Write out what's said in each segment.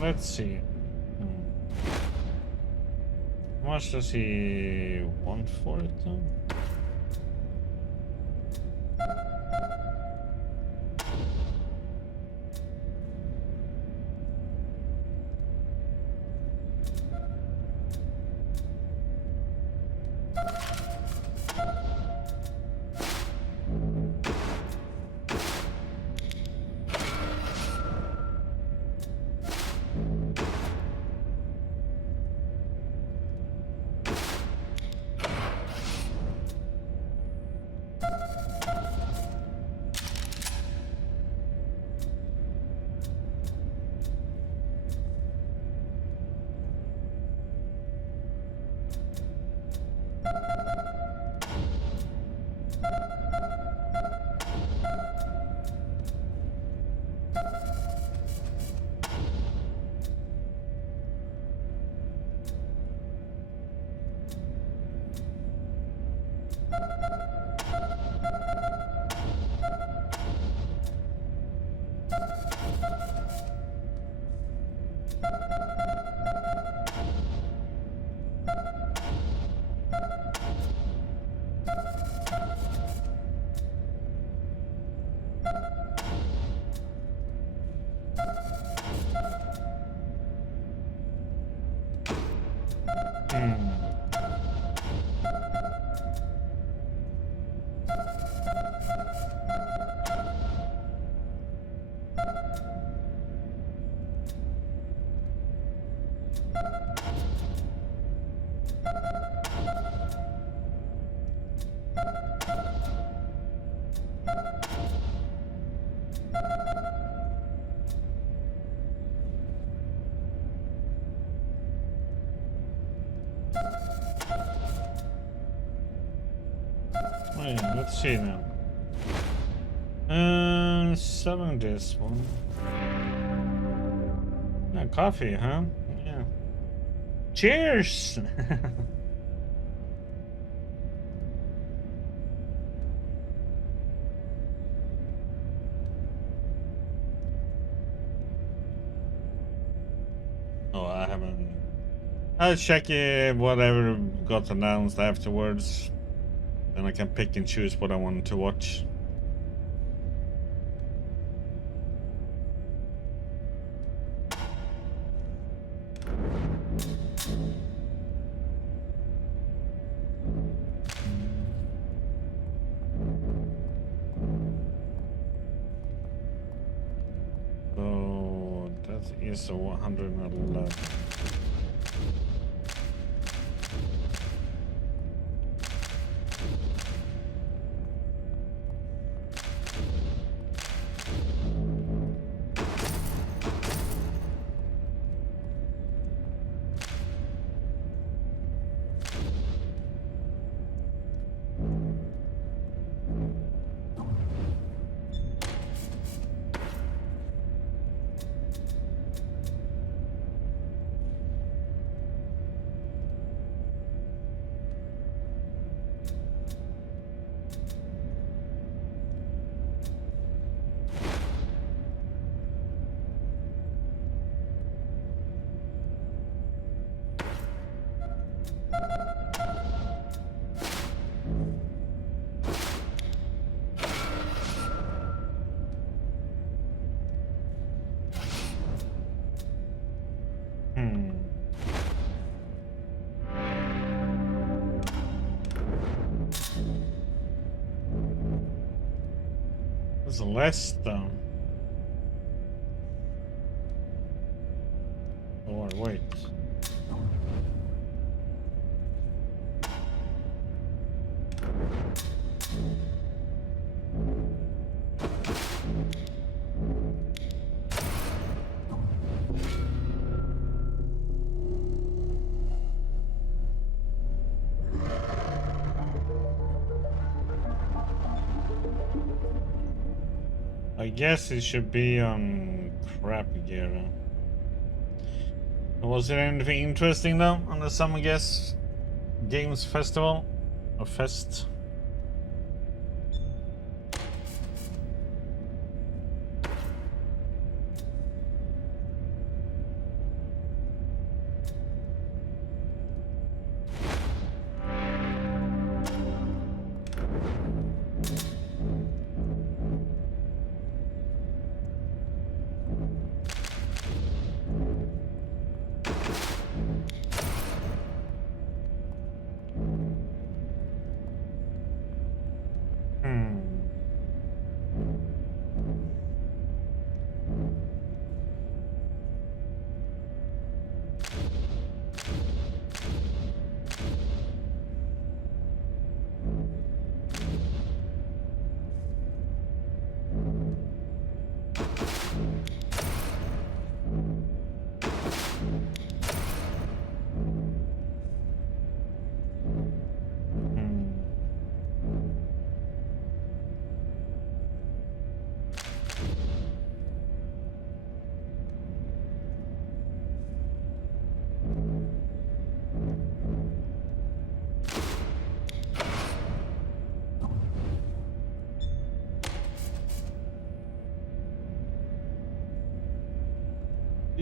Let's see. How much does he want for it though? Oh yeah, let's see now. Selling this one. Yeah, coffee, huh? Yeah. Cheers! Oh, I haven't. I'll check whatever got announced afterwards. Then I can pick and choose what I want to watch. So that is a 111. There's less though. Or wait. I guess it should be on crap gear. Was there anything interesting though on the Summer Games Festival? Or Fest?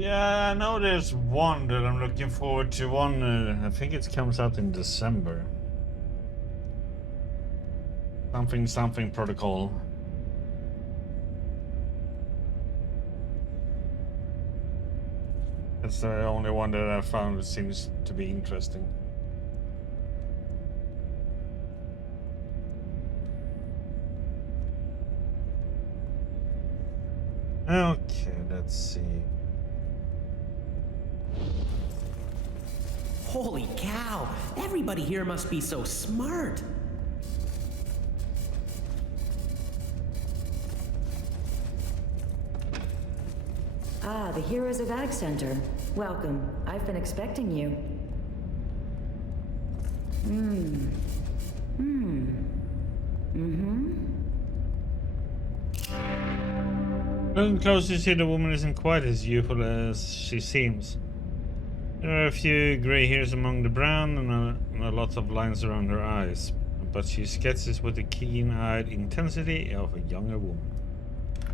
Yeah, I know there's one that I'm looking forward to. One, I think it comes out in December. Something protocol. That's the only one that I found that seems to be interesting. Okay, let's see. Holy cow! Everybody here must be so smart. Ah, the heroes of Ag Center. Welcome. I've been expecting you. Looking close, you see the woman isn't quite as youthful as she seems. There are a few grey hairs among the brown and a lot of lines around her eyes, but she sketches with the keen-eyed intensity of a younger woman.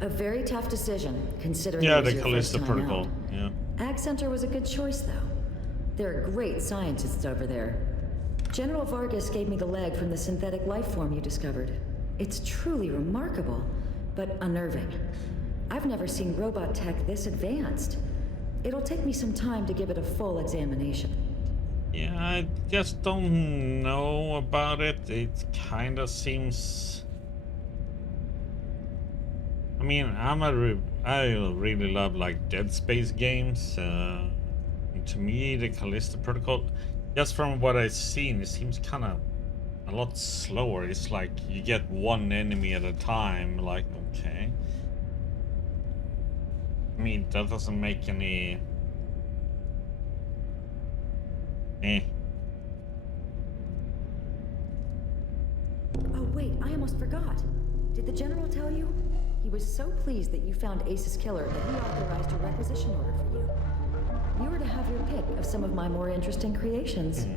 A very tough decision, considering Yeah, it was the your Callisto first time Protocol. out. Yeah. Ag Center was a good choice, though. There are great scientists over there. General Vargas gave me the leg from the synthetic life form you discovered. It's truly remarkable, but unnerving. I've never seen robot tech this advanced. It'll take me some time to give it a full examination. Yeah, I just don't know about it. It kind of seems... I mean, I really love like Dead Space games. To me, the Callisto Protocol, just from what I've seen, it seems kind of a lot slower. It's like you get one enemy at a time. Like, okay. I mean, that doesn't make any... Oh wait, I almost forgot. Did the General tell you? He was so pleased that you found Ace's killer that he authorized a requisition order for you. You were to have your pick of some of my more interesting creations.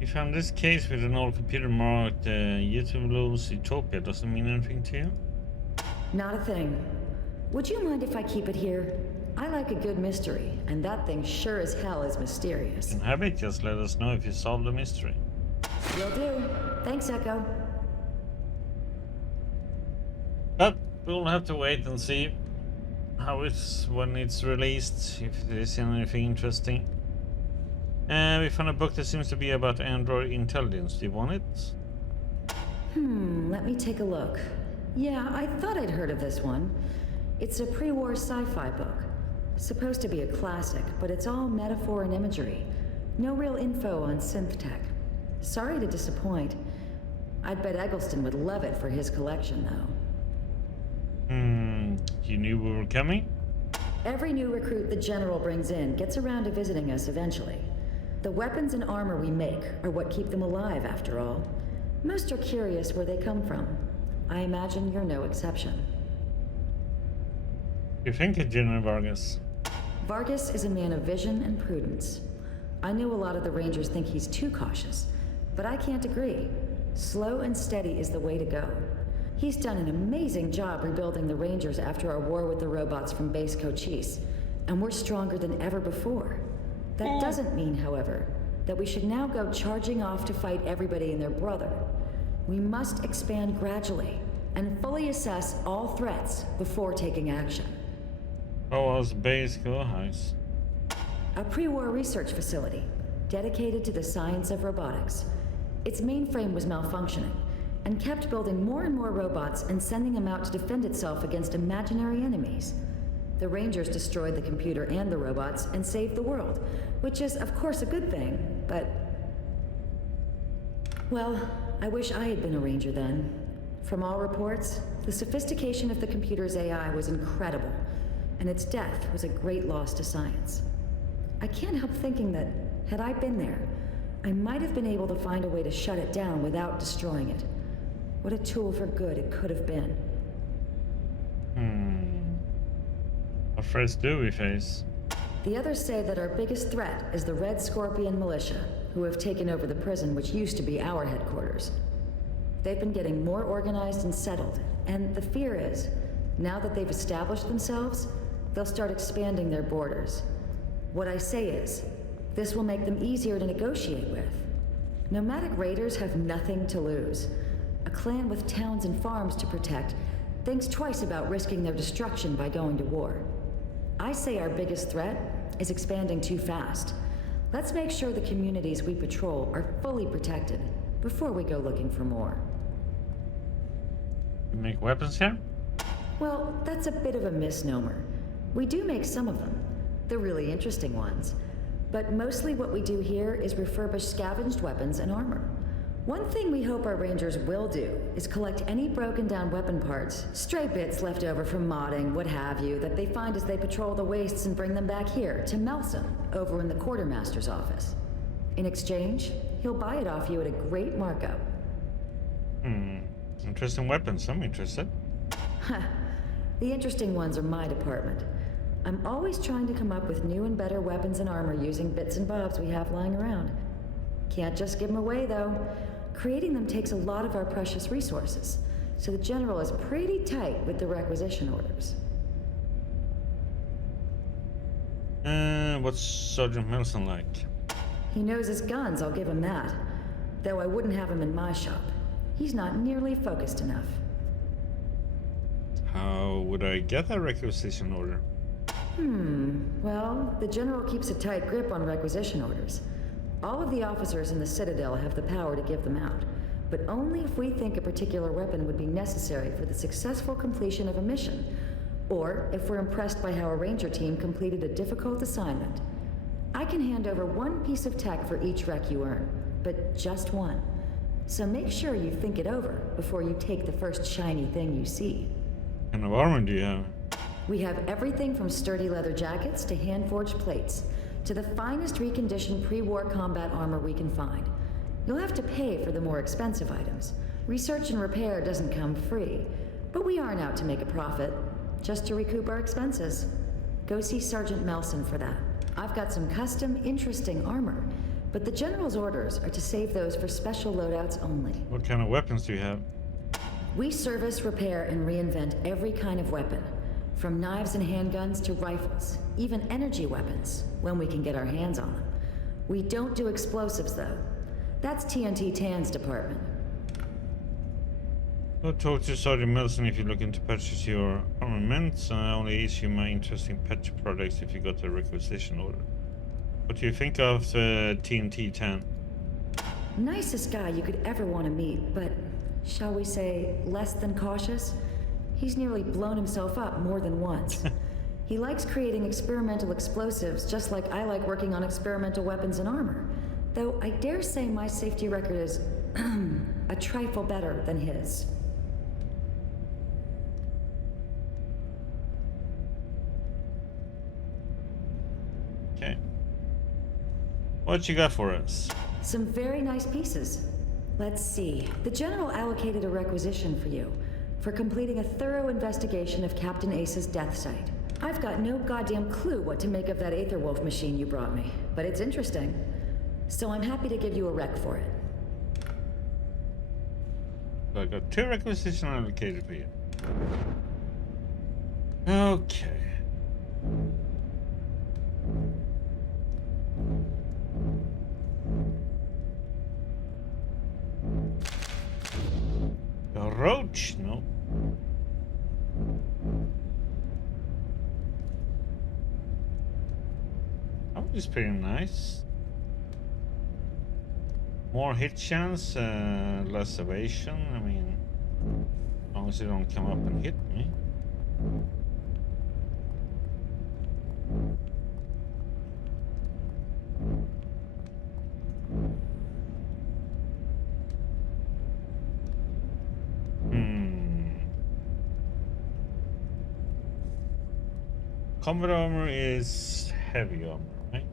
You found this case with an old computer marked YouTube Lose Utopia. Doesn't mean anything to you? Not a thing. Would you mind if I keep it here? I like a good mystery, and that thing sure as hell is mysterious. And have it, just let us know if you solve the mystery. Will do. Thanks, Echo. But we'll have to wait and see how when it's released, if there's anything interesting. We found a book that seems to be about android intelligence. Do you want it? Let me take a look. Yeah, I thought I'd heard of this one. It's a pre-war sci-fi book. Supposed to be a classic, but it's all metaphor and imagery. No real info on synth tech. Sorry to disappoint. I'd bet Eggleston would love it for his collection, though. You knew we were coming? Every new recruit the General brings in gets around to visiting us eventually. The weapons and armor we make are what keep them alive, after all. Most are curious where they come from. I imagine you're no exception. You think it, General Vargas? Vargas is a man of vision and prudence. I know a lot of the Rangers think he's too cautious, but I can't agree. Slow and steady is the way to go. He's done an amazing job rebuilding the Rangers after our war with the robots from Base Cochise, and we're stronger than ever before. That doesn't mean, however, that we should now go charging off to fight everybody and their brother. We must expand gradually and fully assess all threats before taking action. How was Base Cochise? A pre-war research facility dedicated to the science of robotics. Its mainframe was malfunctioning and kept building more and more robots and sending them out to defend itself against imaginary enemies. The Rangers destroyed the computer and the robots and saved the world, which is, of course, a good thing, but... Well, I wish I had been a Ranger then. From all reports, the sophistication of the computer's AI was incredible, and its death was a great loss to science. I can't help thinking that, had I been there, I might have been able to find a way to shut it down without destroying it. What a tool for good it could have been. What threats do we face? The others say that our biggest threat is the Red Scorpion militia, who have taken over the prison which used to be our headquarters. They've been getting more organized and settled, and the fear is, now that they've established themselves, they'll start expanding their borders. What I say is, this will make them easier to negotiate with. Nomadic raiders have nothing to lose. A clan with towns and farms to protect thinks twice about risking their destruction by going to war. I say our biggest threat is expanding too fast. Let's make sure the communities we patrol are fully protected before we go looking for more. You make weapons here? Well, that's a bit of a misnomer. We do make some of them, the really interesting ones. But mostly what we do here is refurbish scavenged weapons and armor. One thing we hope our rangers will do is collect any broken down weapon parts, stray bits left over from modding, what have you, that they find as they patrol the wastes and bring them back here to Melson, over in the quartermaster's office. In exchange, he'll buy it off you at a great markup. Interesting weapons. I'm interested. The interesting ones are my department. I'm always trying to come up with new and better weapons and armor using bits and bobs we have lying around. Can't just give them away, though. Creating them takes a lot of our precious resources, so the General is pretty tight with the requisition orders. What's Sergeant Milson like? He knows his guns, I'll give him that. Though I wouldn't have him in my shop. He's not nearly focused enough. How would I get a requisition order? Well, the General keeps a tight grip on requisition orders. All of the officers in the Citadel have the power to give them out, but only if we think a particular weapon would be necessary for the successful completion of a mission, or if we're impressed by how a ranger team completed a difficult assignment. I can hand over one piece of tech for each rec you earn, but just one. So make sure you think it over before you take the first shiny thing you see. What kind of armor do you have? We have everything from sturdy leather jackets to hand-forged plates, to the finest reconditioned pre-war combat armor we can find. You'll have to pay for the more expensive items. Research and repair doesn't come free, but we aren't out to make a profit, just to recoup our expenses. Go see Sergeant Melson for that. I've got some custom, interesting armor, but the General's orders are to save those for special loadouts only. What kind of weapons do you have? We service, repair, and reinvent every kind of weapon. From knives and handguns to rifles, even energy weapons, when we can get our hands on them. We don't do explosives, though. That's TNT Tan's department. I'll talk to Sergeant Milson if you're looking to purchase your armaments. I only issue my interesting pet products if you got a requisition order. What do you think of TNT Tan? Nicest guy you could ever want to meet, but shall we say less than cautious? He's nearly blown himself up more than once. He likes creating experimental explosives just like I like working on experimental weapons and armor. Though I dare say my safety record is a trifle better than his. Okay. What you got for us? Some very nice pieces. Let's see. The General allocated a requisition for you, for completing a thorough investigation of Captain Ace's death site. I've got no goddamn clue what to make of that Aetherwolf machine you brought me, but it's interesting. So I'm happy to give you a rec for it. So I got 2 requisitions allocated for you. Okay. A roach? No. That is pretty nice. More hit chance, less evasion. I mean, as long as you don't come up and hit me. Combat armor is heavy armor, right?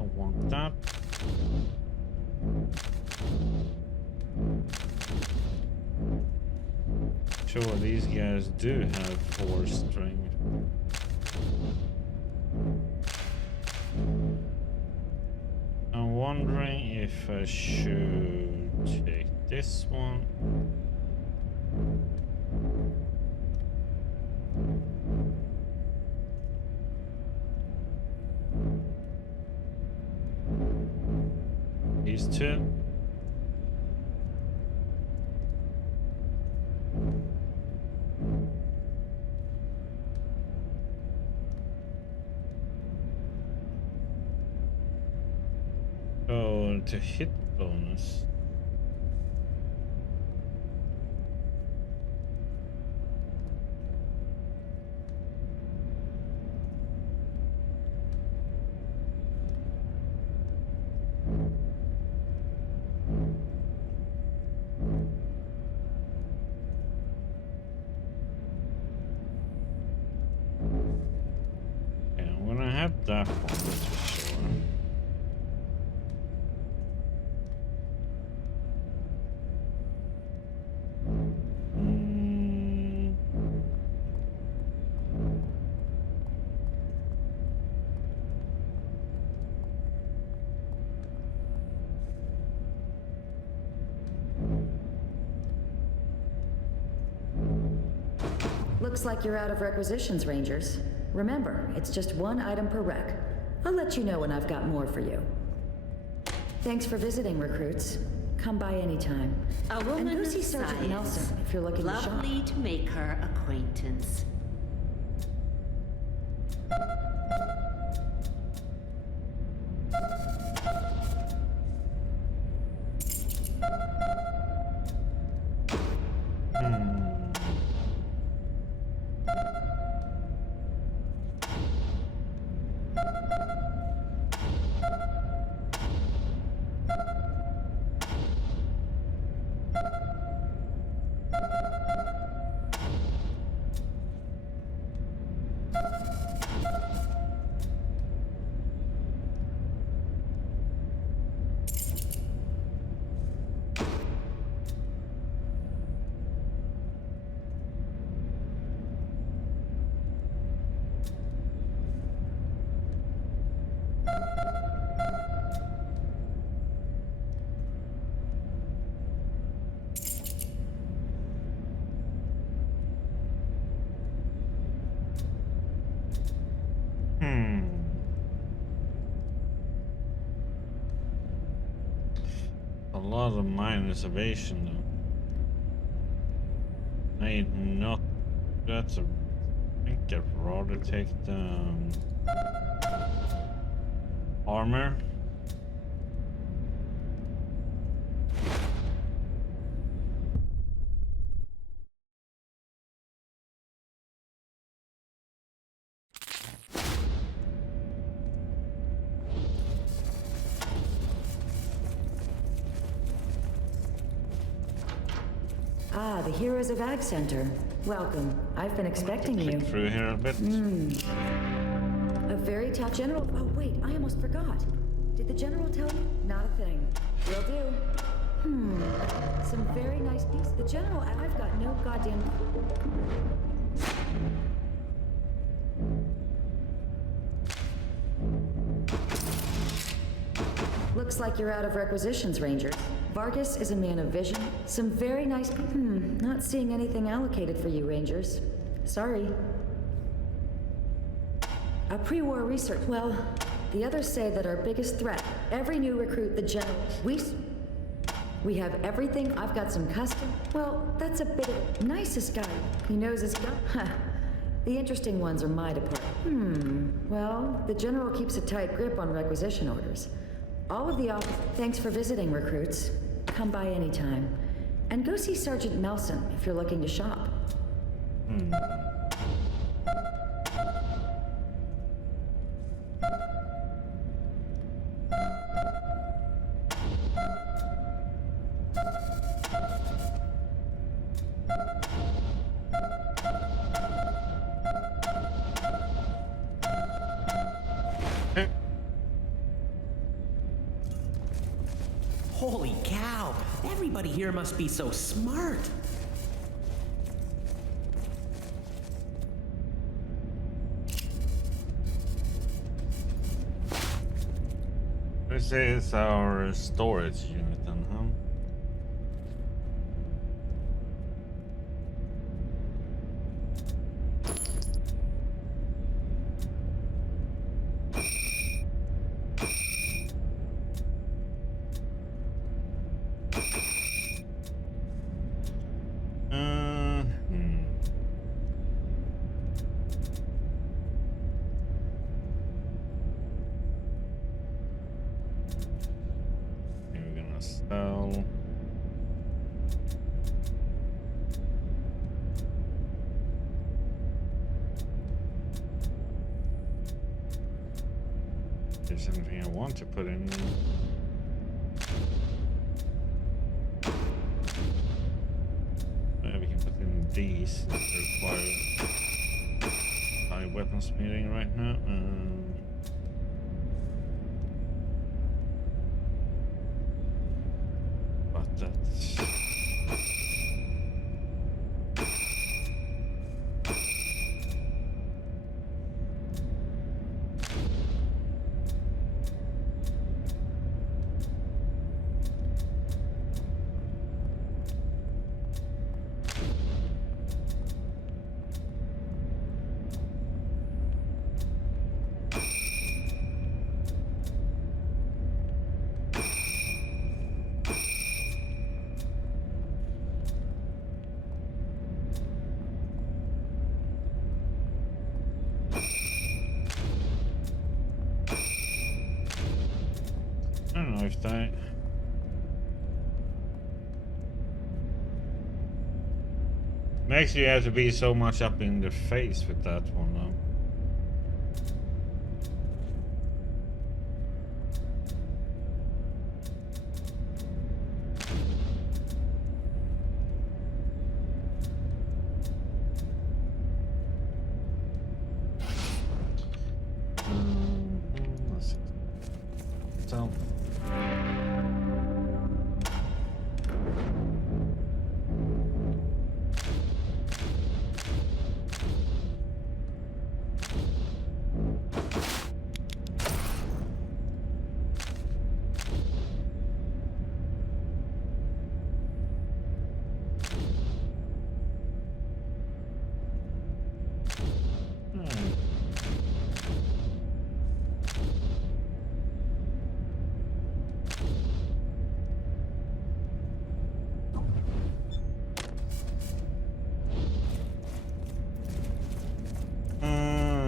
I want that. sure these guys do have 4 strength. I'm wondering if I should take this one. These two. Oh, to hit bonus. Yeah, I'm gonna have that one, that's for sure. Looks like you're out of requisitions, Rangers. Remember, it's just 1 item per rec. I'll let you know when I've got more for you. Thanks for visiting, recruits. Come by anytime. A woman and go of see Sergeant science. Nelson if you're looking to shop. Lovely to make her acquaintance. A lot of minus evasion though. I not. That's a. I think I'd rather take the armor. Ah, the Heroes of Ag Center. Welcome. I've been expecting you. Click through here a bit. A very tough general. Oh, wait, I almost forgot. Did the general tell you? Not a thing. Will do. Some very nice pieces. The general, I've got no goddamn. Looks like you're out of requisitions, Rangers. Vargas is a man of vision. Some very nice. Not seeing anything allocated for you, Rangers. Sorry. A pre-war research. Well, the others say that our biggest threat. Every new recruit, the general. We have everything. I've got some custom. Well, that's a bit of nicest guy. He knows his gun. Huh. The interesting ones are my department. Well, the general keeps a tight grip on requisition orders. All of the office. Thanks for visiting, recruits. Come by anytime. And go see Sergeant Nelson if you're looking to shop. Holy cow! Everybody here must be so smart. This is our storage unit then, huh? We're gonna sell. If there's anything I want to put in. We can put in these. They require high weapons meeting right now. But that's. I don't know if that. Makes you have to be so much up in the face with that one, though. Let's see. So.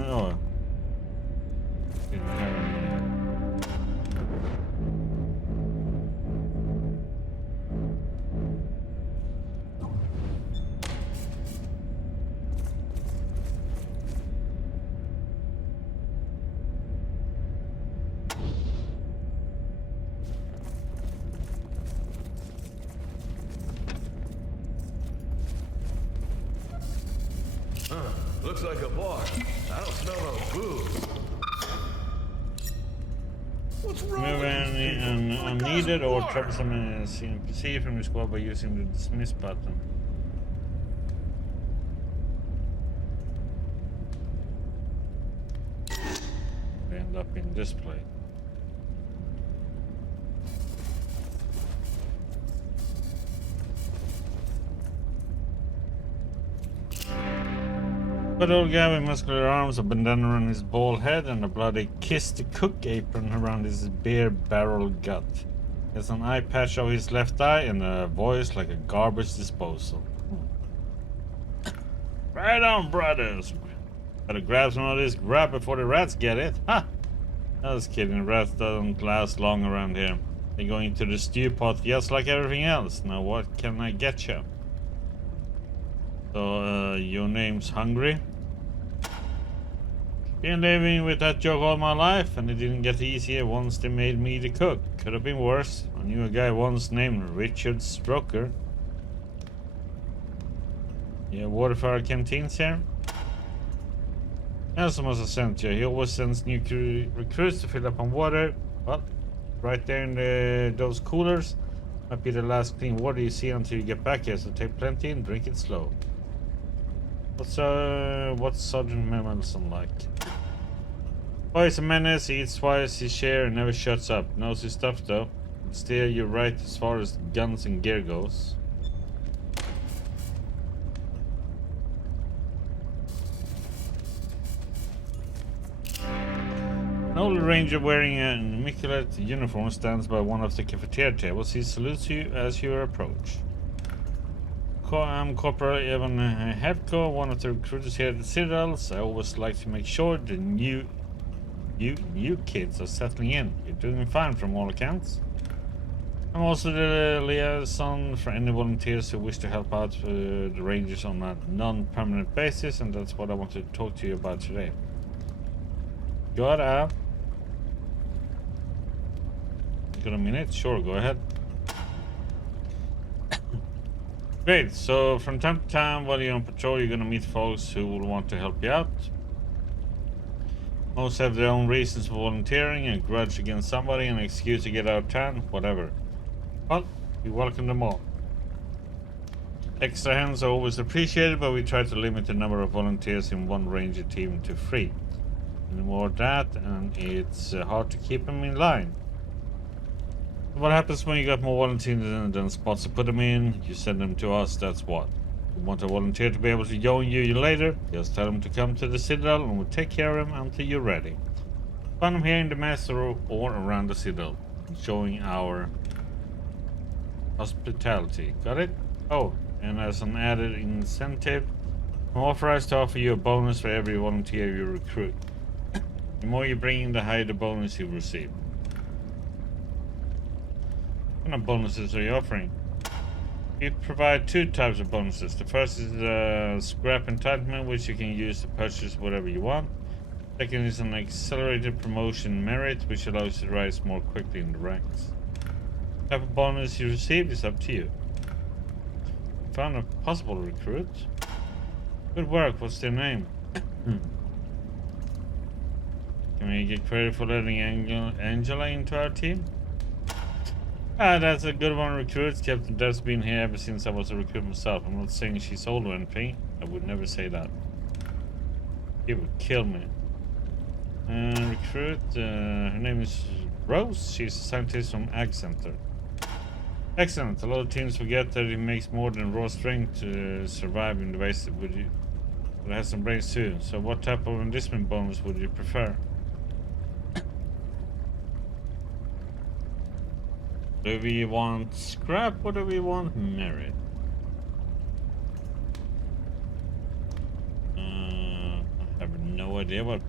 Oh. Didn't have any. Looks like a bar. I don't smell no booze. What's wrong Remove with any these people? My guy's unneeded a or bar. troublesome NPC from your squad by using the dismiss button. They end up in this place. But old guy with muscular arms, a bandana on his bald head, and a bloody kiss the cook apron around his beer barrel gut. He has an eye patch over his left eye and a voice like a garbage disposal. Right on, brothers. Gotta grab some of this grub before the rats get it. Ha! I was kidding. Rats don't last long around here. They go into the stew pot just like everything else. Now what can I get you? So, your name's Hungry? Been living with that joke all my life, and it didn't get easier once they made me the cook. Could have been worse. I knew a guy once named Richard Stroker. Yeah, water for our canteens here? Nelson must have sent you. He always sends new recruits to fill up on water. Well, right there in those coolers. Might be the last clean water you see until you get back here, so take plenty and drink it slow. What's Sergeant Memelson like? Boy is a menace, he eats twice his share and never shuts up. Knows his stuff though. Still, you're right as far as guns and gear goes. An old ranger wearing an immaculate uniform stands by one of the cafeteria tables. He salutes you as you approach. I'm Corporal Evan Hevko, one of the recruiters here at the Citadels. I always like to make sure the new kids are settling in. You're doing fine from all accounts. I'm also the liaison for any volunteers who wish to help out the Rangers on a non-permanent basis, and that's what I want to talk to you about today. Got a minute? Sure, go ahead. Great, so from time to time while you're on patrol, you're gonna meet folks who will want to help you out. Most have their own reasons for volunteering, a grudge against somebody, an excuse to get out of town, whatever. Well, we welcome them all. Extra hands are always appreciated, but we try to limit the number of volunteers in one ranger team to 3. And more of that, and it's hard to keep them in line. What happens when you got more volunteers than spots to put them in? You send them to us, that's what. You want a volunteer to be able to join you later? Just tell them to come to the Citadel and we'll take care of them until you're ready. Find them here in the mess or around the Citadel, showing our hospitality. Got it? Oh, and as an added incentive, I'm authorized to offer you a bonus for every volunteer you recruit. The more you bring in, the higher the bonus you receive. What kind of bonuses are you offering? We provide 2 types of bonuses. The first is scrap entitlement, which you can use to purchase whatever you want. Second is an accelerated promotion merit, which allows you to rise more quickly in the ranks. The type of bonus you receive is up to you. Found a possible recruit. Good work, what's their name? Can we get credit for letting Angela into our team? Ah, that's a good one, recruits. Captain Dev's been here ever since I was a recruit myself. I'm not saying she's old or anything. I would never say that. He would kill me. Recruit, her name is Rose. She's a scientist from Ag Center. Excellent. A lot of teams forget that it makes more than raw strength to survive in the Wasteland. But it has some brains too. So what type of enlistment bonus would you prefer? Do we want scrap or do we want merit? I have no idea what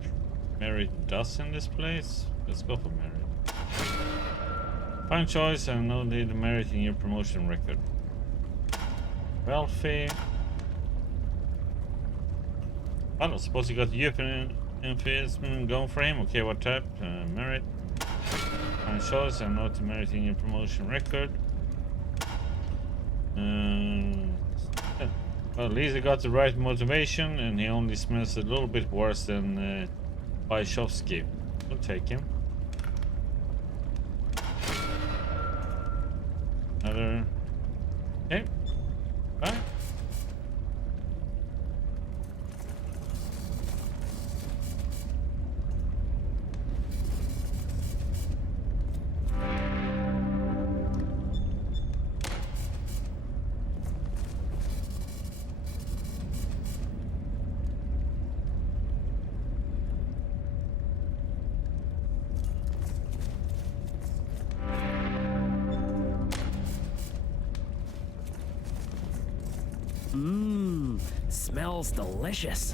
merit does in this place. Let's go for merit. Fine choice, and no need merit in your promotion record. Wealthy. Well, I suppose you got youth and enthusiasm going for him. Okay, what type? Merit. Fine choice, and not merit in your promotion record. Well, at least he got the right motivation, and he only smells a little bit worse than Wysowski. We'll take him. Another. Okay. Bye. Smells delicious.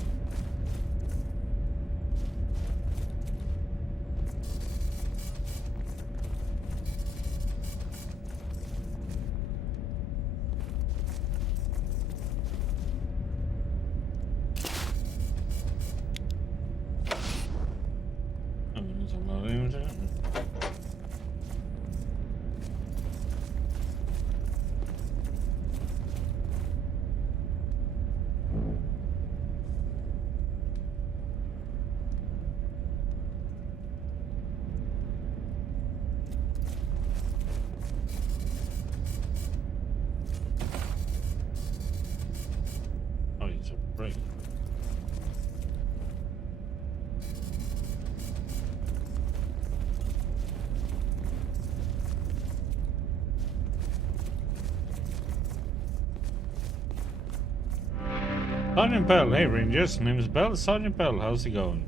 Sergeant Bell, hey Rangers, name is Bell. Sergeant Bell, how's it going?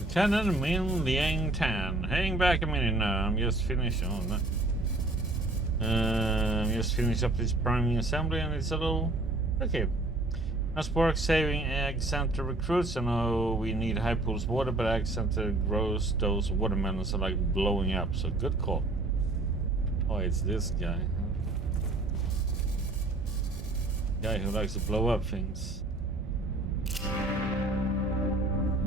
Lieutenant Min Liang Tan. Hang back a minute now, I'm just finished on that. Just finish up this priming assembly and it's a little... Okay. Nice work saving Egg Center recruits. I know we need High Pool's water, but Egg Center grows those watermelons are like blowing up, so good call. Oh, it's this guy. Guy who likes to blow up things.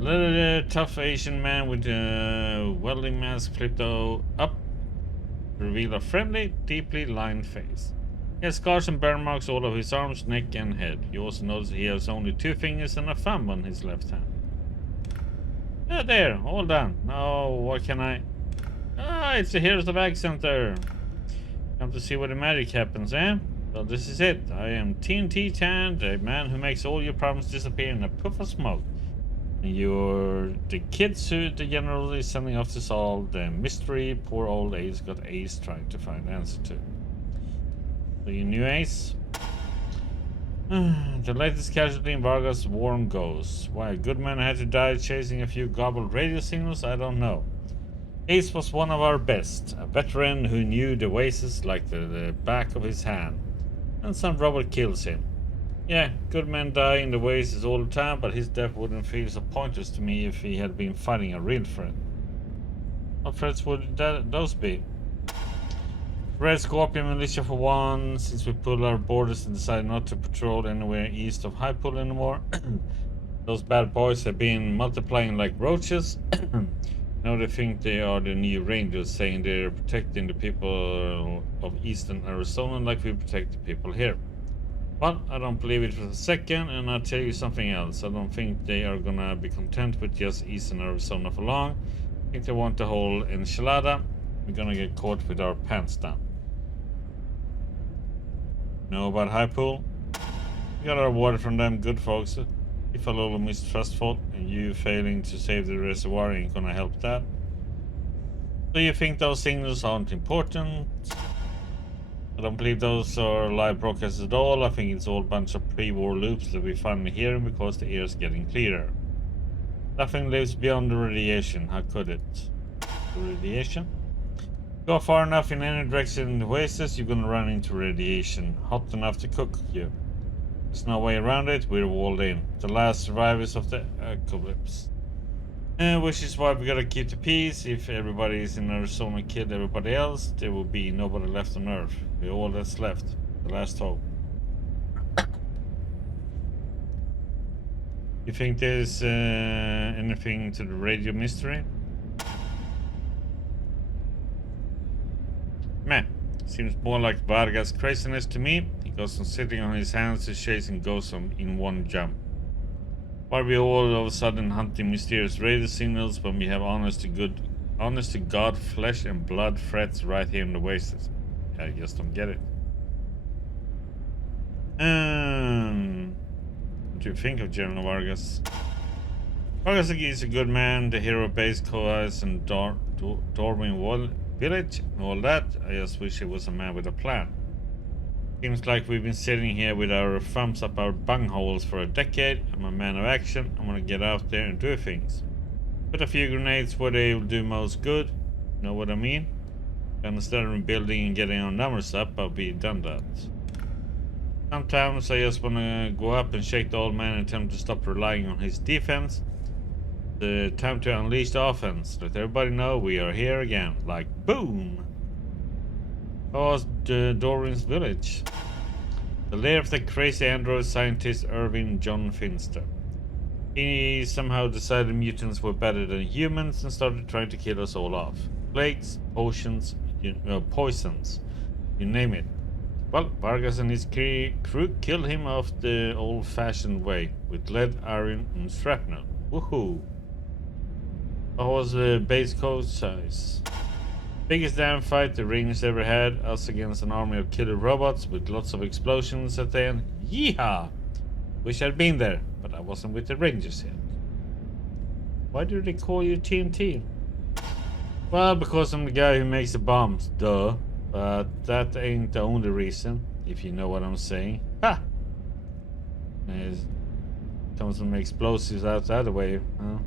Little tough Asian man with a welding mask flipped up. Reveal a friendly, deeply lined face. He has scars and burn marks all over his arms, neck, and head. You also notice he has only 2 fingers and a thumb on his left hand. There, all done. Now, what can I... Ah, it's the Heroes of Egg Center. Come to see where the magic happens, eh? Well, this is it. I am TNT Tan, the man who makes all your problems disappear in a puff of smoke. And you're the kids who the general is sending off to solve the mystery poor old Ace got Ace trying to find the answer to. So you knew Ace? The latest casualty in Vargas' warm ghost. Why a good man had to die chasing a few gobbled radio signals, I don't know. Ace was one of our best, a veteran who knew the Oasis like the back of his hand. And some robot kills him. Yeah, good men die in the Oasis all the time, but his death wouldn't feel so pointless to me if he had been fighting a real threat. What threats would those be? Red Scorpion militia for one, since we pulled our borders and decided not to patrol anywhere east of High Pool anymore. Those bad boys have been multiplying like roaches. Now they think they are the new Rangers, saying they're protecting the people of eastern Arizona like we protect the people here. Well, I don't believe it for a second, and I'll tell you something else. I don't think they are gonna be content with just eastern Arizona for long. I think they want the whole enchilada. We're gonna get caught with our pants down. Know about High Pool? We got our water from them good folks. If a little mistrustful, and you failing to save the reservoir ain't gonna help that. Do you think those signals aren't important? I don't believe those are live broadcasts at all. I think it's all a bunch of pre-war loops that we're finally hearing because the air's getting clearer. Nothing lives beyond the radiation. How could it? The radiation? Go far enough in any direction in the Oasis, you're gonna run into radiation. Hot enough to cook you. There's no way around it, we're walled in. The last survivors of the apocalypse. Which is why we gotta keep the peace. If everybody is in Arizona killed everybody else, there will be nobody left on Earth. We're all that's left. The last hope. You think there's anything to the radio mystery? Meh. Seems more like Vargas' craziness to me. He goes on sitting on his hands to chasing ghosts in one jump. Why are we all of a sudden hunting mysterious radio signals when we have honest to God flesh and blood threats right here in the Oasis? I just don't get it. What do you think of General Vargas? Vargas is a good man, the hero base coas and Darwin Village and all that. I just wish he was a man with a plan. Seems like we've been sitting here with our thumbs up our bungholes for a decade. I'm a man of action. I want to get out there and do things. Put a few grenades where they will do most good. Know what I mean? Instead of rebuilding and getting our numbers up, I'll be done that. Sometimes I just want to go up and shake the old man and tell him to stop relying on his defense. The time to unleash the offense. Let everybody know we are here again. Like boom! What was Dorwin's village? The lair of the crazy android scientist Irving John Finster. He somehow decided mutants were better than humans and started trying to kill us all off. Plagues, potions, poisons, you name it. Well, Vargas and his crew killed him off the old-fashioned way, with lead, iron, and shrapnel. Woohoo! What was the base code size? Biggest damn fight the Rangers ever had, us against an army of killer robots with lots of explosions at the end. Yeehaw! Wish I'd been there, but I wasn't with the Rangers yet. Why do they call you TNT? Well, because I'm the guy who makes the bombs, duh. But that ain't the only reason, if you know what I'm saying. Ha! It comes from explosives out the other way, huh?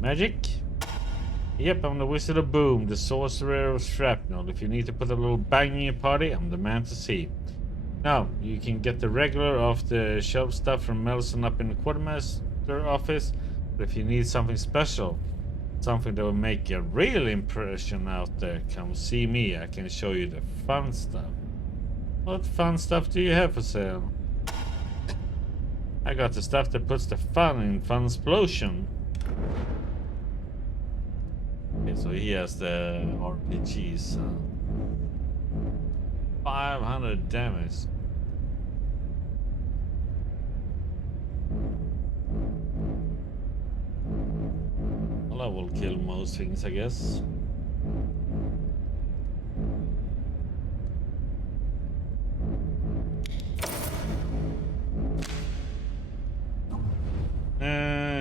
Magic? Yep, I'm the Wizard of Boom, the Sorcerer of Shrapnel. If you need to put a little bang in your party, I'm the man to see. Now, you can get the regular off-the-shelf stuff from Melson up in the Quartermaster office, but if you need something special, something that will make a real impression out there, come see me. I can show you the fun stuff. What fun stuff do you have for sale? I got the stuff that puts the fun in Funsplosion. Okay, so he has the RPGs. 500 damage. Well, I will kill most things, I guess.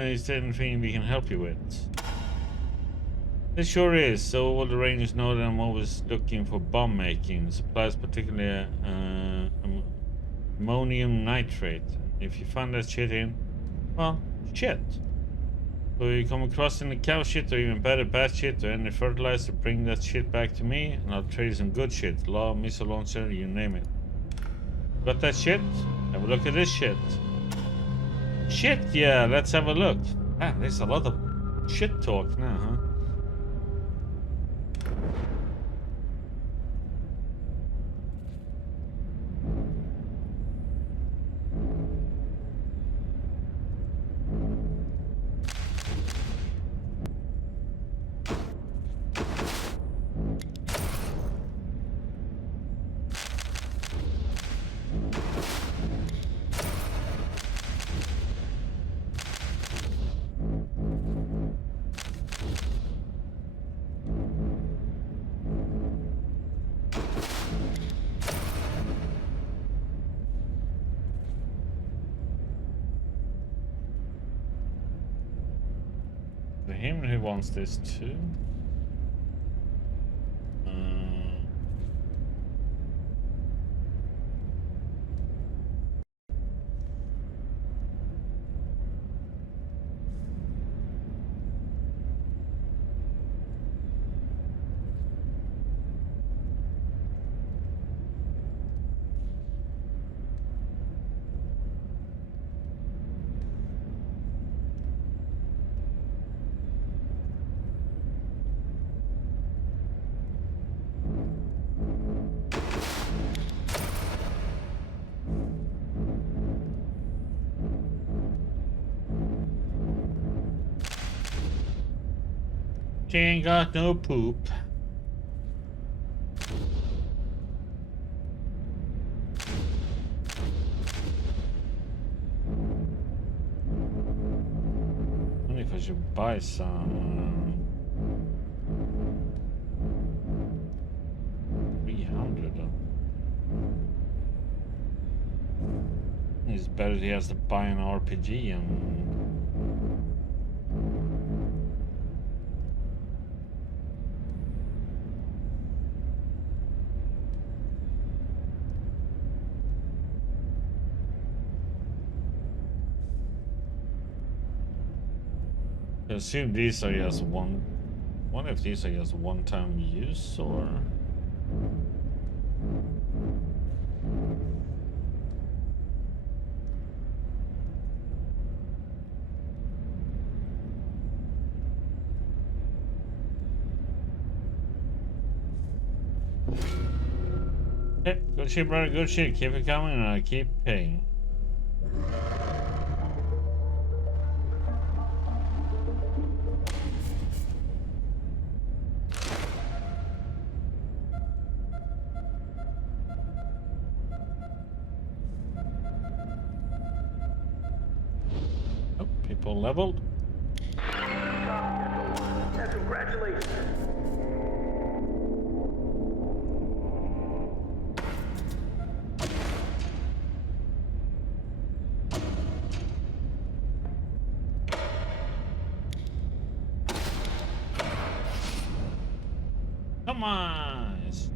Is there anything we can help you with? It sure is. So all the Rangers know that I'm always looking for bomb making supplies, particularly ammonium nitrate. If you find that shit in, well, shit. So you come across any cow shit or even better bad shit or any fertilizer, bring that shit back to me and I'll trade you some good shit. Law, missile launcher, you name it. Got that shit? Have a look at this shit. Shit, yeah, let's have a look. Ah, there's a lot of shit talk now, huh? For him who wants this too. She ain't got no poop. I wonder if I should buy some. 300 of them. It's better he has to buy an RPG and. I assume these are just one of these are just one-time use, or okay, good shit, brother, good shit. Keep it coming and I keep paying. People leveled. Congratulations. Customize.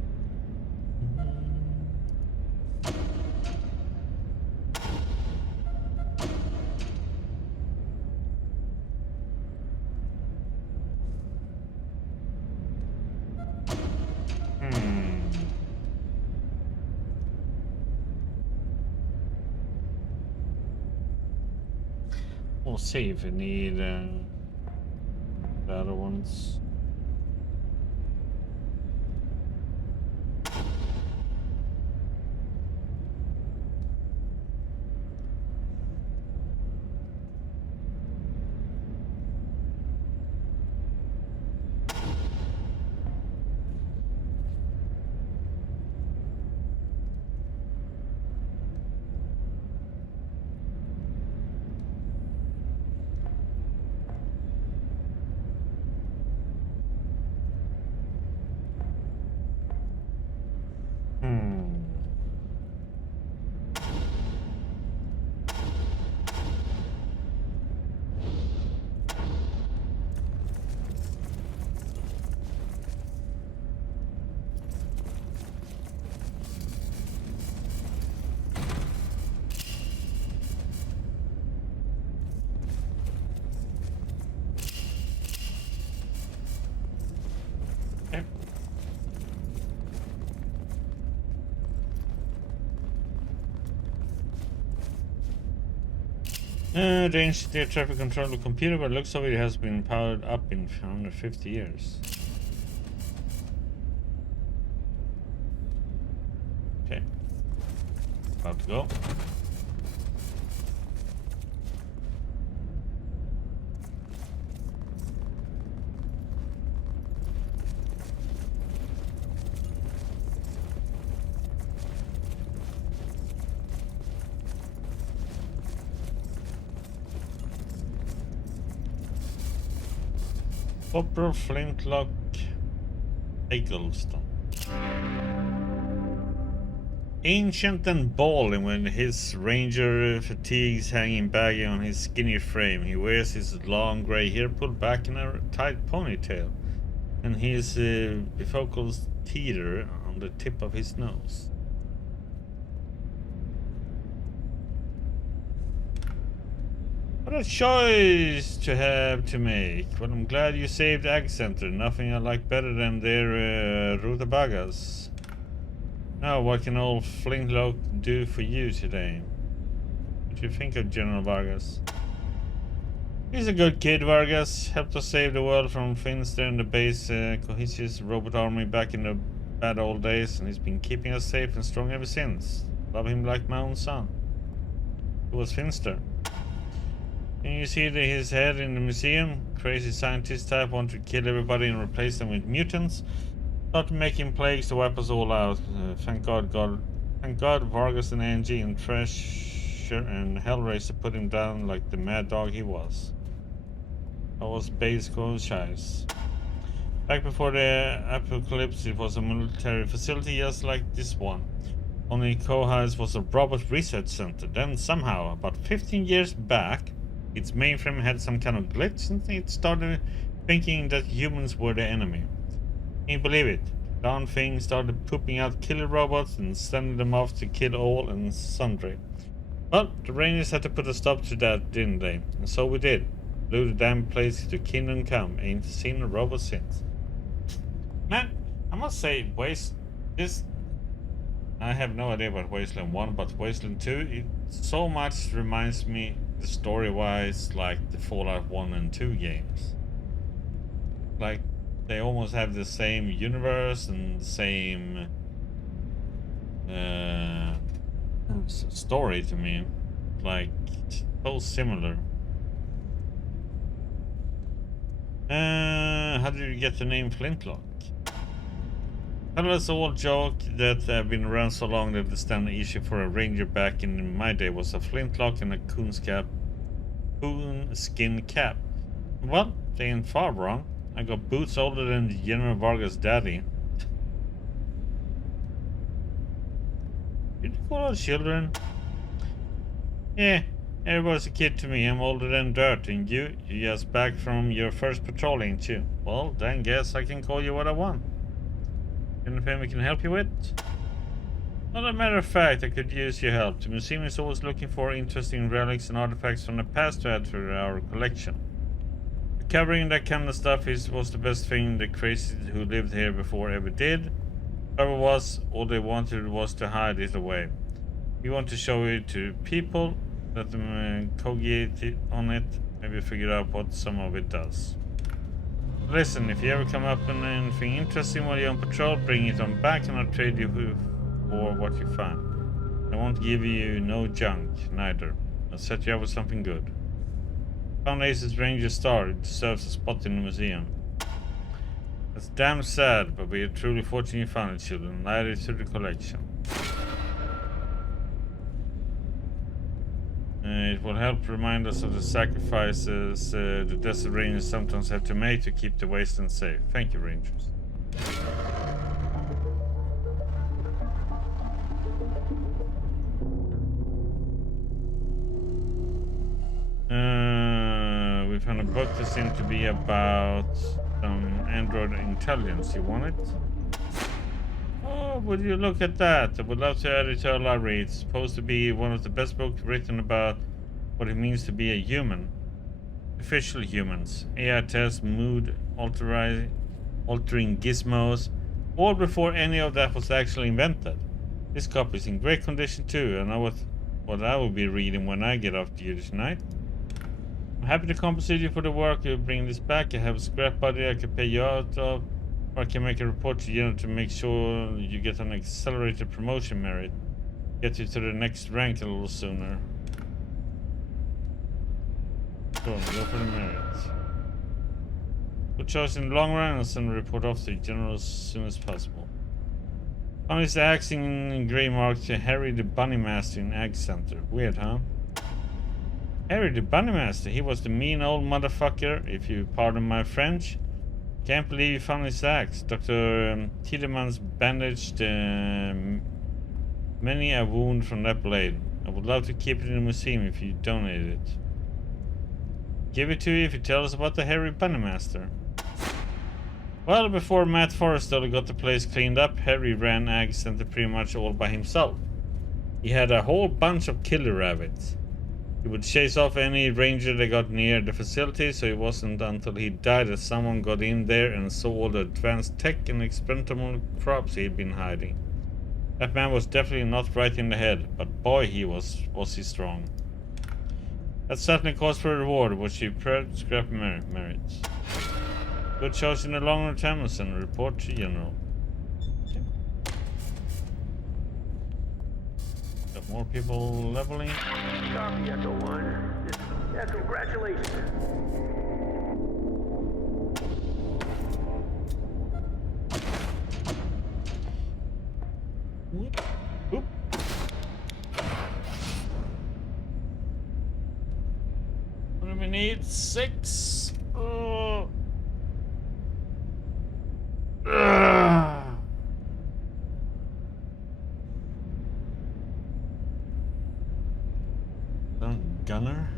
We'll see if we need the other ones. Okay. Range air traffic control computer, but looks of it has been powered up in 150 years. Okay. About to go. Copper flintlock Eggleston. Ancient and balding with his ranger fatigues hanging baggy on his skinny frame. He wears his long grey hair pulled back in a tight ponytail, and his bifocals teeter on the tip of his nose. What a choice to have to make. Well, I'm glad you saved Ag Center. Nothing I like better than their rutabagas. Now, what can old Flintlock do for you today? What do you think of General Vargas? He's a good kid, Vargas. Helped us save the world from Finster and the base cohesive robot army back in the bad old days, and he's been keeping us safe and strong ever since. Love him like my own son. Who was Finster? Can you see his head in the museum? Crazy scientist type wanted to kill everybody and replace them with mutants. Started making plagues to wipe us all out. Thank God, Vargas and Angie and Treasure and Hellraiser put him down like the mad dog he was. That was base Chise. Back before the apocalypse, it was a military facility just like this one. Only Kohai's was a robot research center. Then somehow, about 15 years back, its mainframe had some kind of glitch and it started thinking that humans were the enemy. Can you believe it? The darn thing started pooping out killer robots and sending them off to kill all and sundry. Well, the Rangers had to put a stop to that, didn't they? And so we did. Blew the damn place to kingdom come. Ain't seen a robot since. Man, I must say, I have no idea about Wasteland 1, but Wasteland 2, it so much reminds me, story-wise, like the Fallout 1 and 2 games. Like, they almost have the same universe and the same story to me. Like, so similar. How did you get the name Flintlock? That was an old joke that have been around so long that the standard issue for a ranger back in my day was a flintlock and a coonskin cap. Well, they ain't far wrong. I got boots older than General Vargas' daddy. Did you call us children? Yeah, everybody's a kid to me. I'm older than dirt, and you just back from your first patrol, ain't you? Well, then guess I can call you what I want. Anything we can help you with? As a matter of fact, I could use your help. The museum is always looking for interesting relics and artifacts from the past to add to our collection. Recovering that kind of stuff was the best thing the crazy who lived here before ever did. Whoever was, all they wanted was to hide it away. We want to show it to people, let them cogniate on it, maybe figure out what some of it does. Listen, if you ever come up on anything interesting while you're on patrol, bring it on back and I'll trade you for what you find. I won't give you no junk, neither. I'll set you up with something good. Found Ace's Ranger Star. It deserves a spot in the museum. That's damn sad, but we are truly fortunate you found it, children. Add it to the collection. It will help remind us of the sacrifices the Desert Rangers sometimes have to make to keep the Wasteland safe. Thank you, Rangers. We found a book that seemed to be about some android intelligence. You want it? Oh, would you look at that? I would love to add it to our library. It's supposed to be one of the best books written about what it means to be a human. Official humans. AI tests, mood altering gizmos, all before any of that was actually invented. This copy is in great condition too. I know what I will be reading when I get off duty tonight. I'm happy to compensate you for the work you bring this back. I have a scrap buddy I can pay you out of, or I can make a report to you to make sure you get an accelerated promotion merit. Get you to the next rank a little sooner. Go for the merit. Good choice in the long run, and send a report off to the general as soon as possible. On his axe in grey marked to Harry the Bunny Master in Ag Center. Weird, huh? Harry the Bunny Master, he was the mean old motherfucker, if you pardon my French. Can't believe you found his axe. Dr. Tielemans bandaged many a wound from that blade. I would love to keep it in the museum if you donate it. Give it to you if you tell us about the Harry Bunny Master. Well, before Matt Forrester got the place cleaned up, Harry ran Ag Center pretty much all by himself. He had a whole bunch of killer rabbits. He would chase off any ranger that got near the facility, so it wasn't until he died that someone got in there and saw all the advanced tech and experimental crops he had been hiding. That man was definitely not right in the head, but boy was he strong. That certainly calls for a reward, which he scrap merits. Good choice in the long run, Thomason. Report to General. Got more people leveling. Copy, Echo 1. Yeah, congratulations. Oop. What do we need? 6. Oh. Gunner.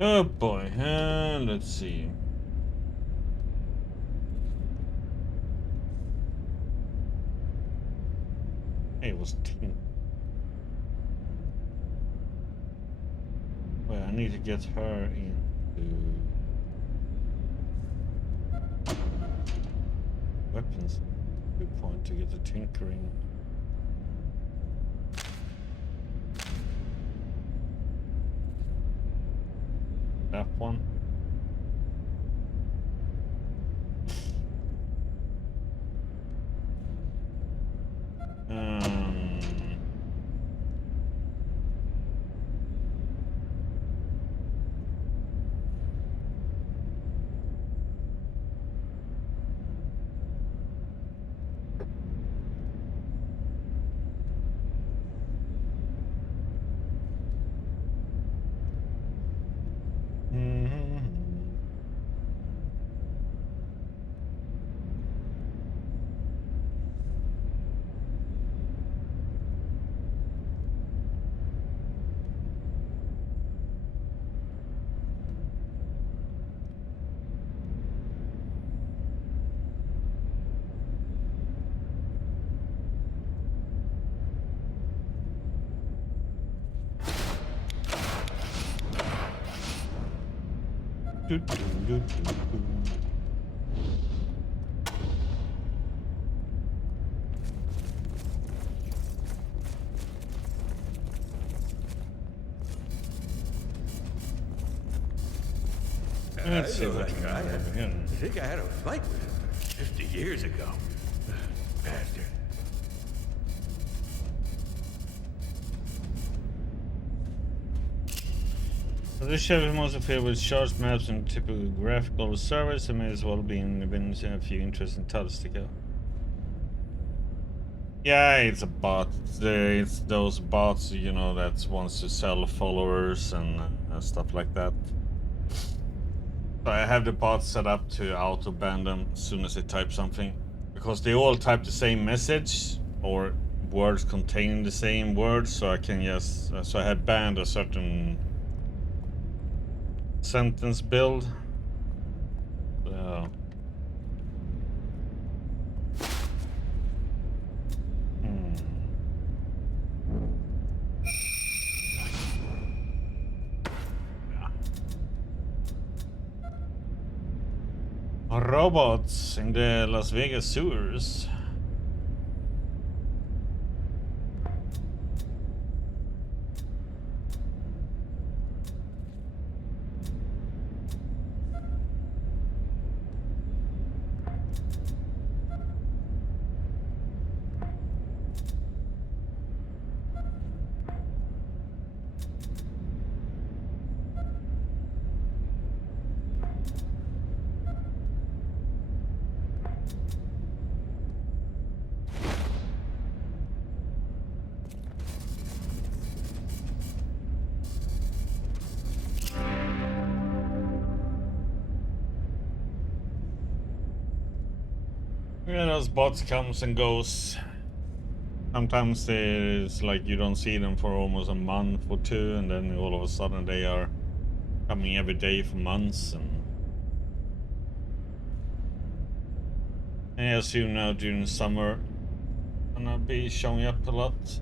Oh boy, let's see. Hey, it was 10. need to get her into weapons. Good point to get the tinkering. That one. Do, do, do, do, do. Let's see what we got over here. I think I had a fight with him 50 years ago. Bastard. This ship is mostly filled with charts, maps, and typical graphical service. It may as well be in a few interesting titles to go. Yeah, it's a bot. It's those bots, you know, that wants to sell followers and stuff like that. So I have the bot set up to auto ban them as soon as they type something, because they all type the same message or words containing the same words. So I can just so I had banned a certain sentence build. So. Robots in the Las Vegas sewers. Yeah, those bots comes and goes. Sometimes it's like you don't see them for almost a month or two, and then all of a sudden they are coming every day for months. And I assume now during the summer, and I'll be showing up a lot.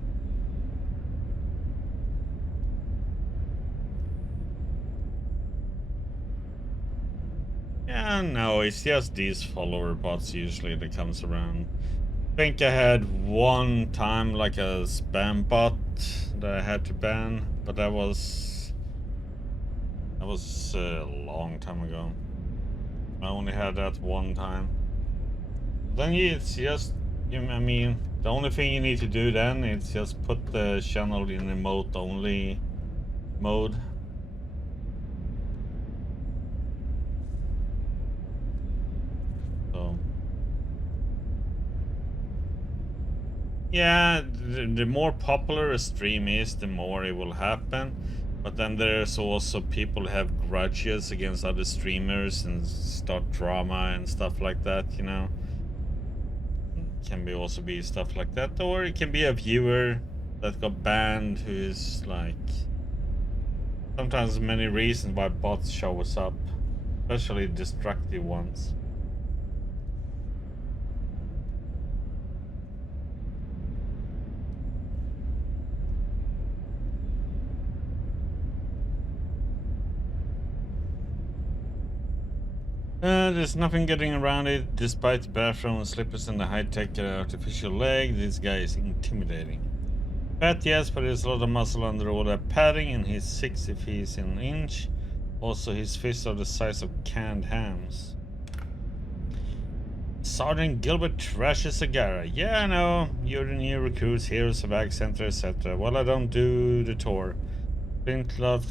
Yeah, no, it's just these follower bots usually that comes around. I think I had one time like a spam bot that I had to ban, but that was a long time ago. I only had that one time. Then it's just, I mean, the only thing you need to do then is just put the channel in remote only mode. So yeah, the more popular a stream is, the more it will happen. But then there's also people who have grudges against other streamers and start drama and stuff like that, you know. It can be also be stuff like that, or it can be a viewer that got banned who is like, sometimes many reasons why bots show us up, especially destructive ones. There's nothing getting around it. Despite the bathroom slippers and the high-tech artificial leg, this guy is intimidating. Fat, yes, but there's a lot of muscle under all that padding, and he's 6 if he's an inch. Also, his fists are the size of canned hams. Sergeant Gilbert trashes Sagara. Yeah, I know. You're the new recruits, heroes of Ag Center, etc. Well, I don't do the tour. Flintlock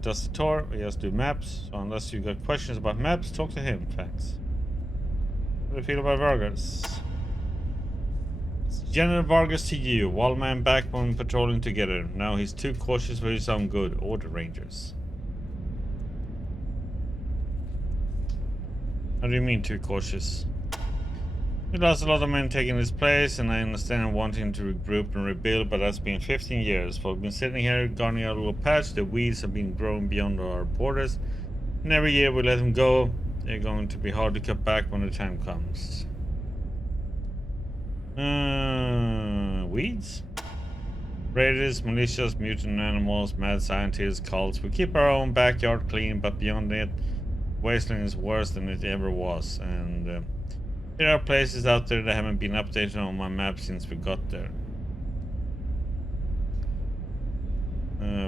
does the tour. We just do maps. So unless you got questions about maps, talk to him. Thanks. How do you feel about Vargas? General Vargas to you. Wallman back when patrolling together. Now he's too cautious for his own good. Or the Rangers. How do you mean too cautious? He lost a lot of men taking his place, and I understand wanting to regroup and rebuild, but that's been 15 years. We've been sitting here gardening our little patch. The weeds have been growing beyond our borders, and every year we let them go. They're going to be hard to cut back when the time comes. Weeds? Raiders, militias, mutant animals, mad scientists, cults. We keep our own backyard clean, but beyond it, Wasteland is worse than it ever was, and there are places out there that haven't been updated on my map since we got there.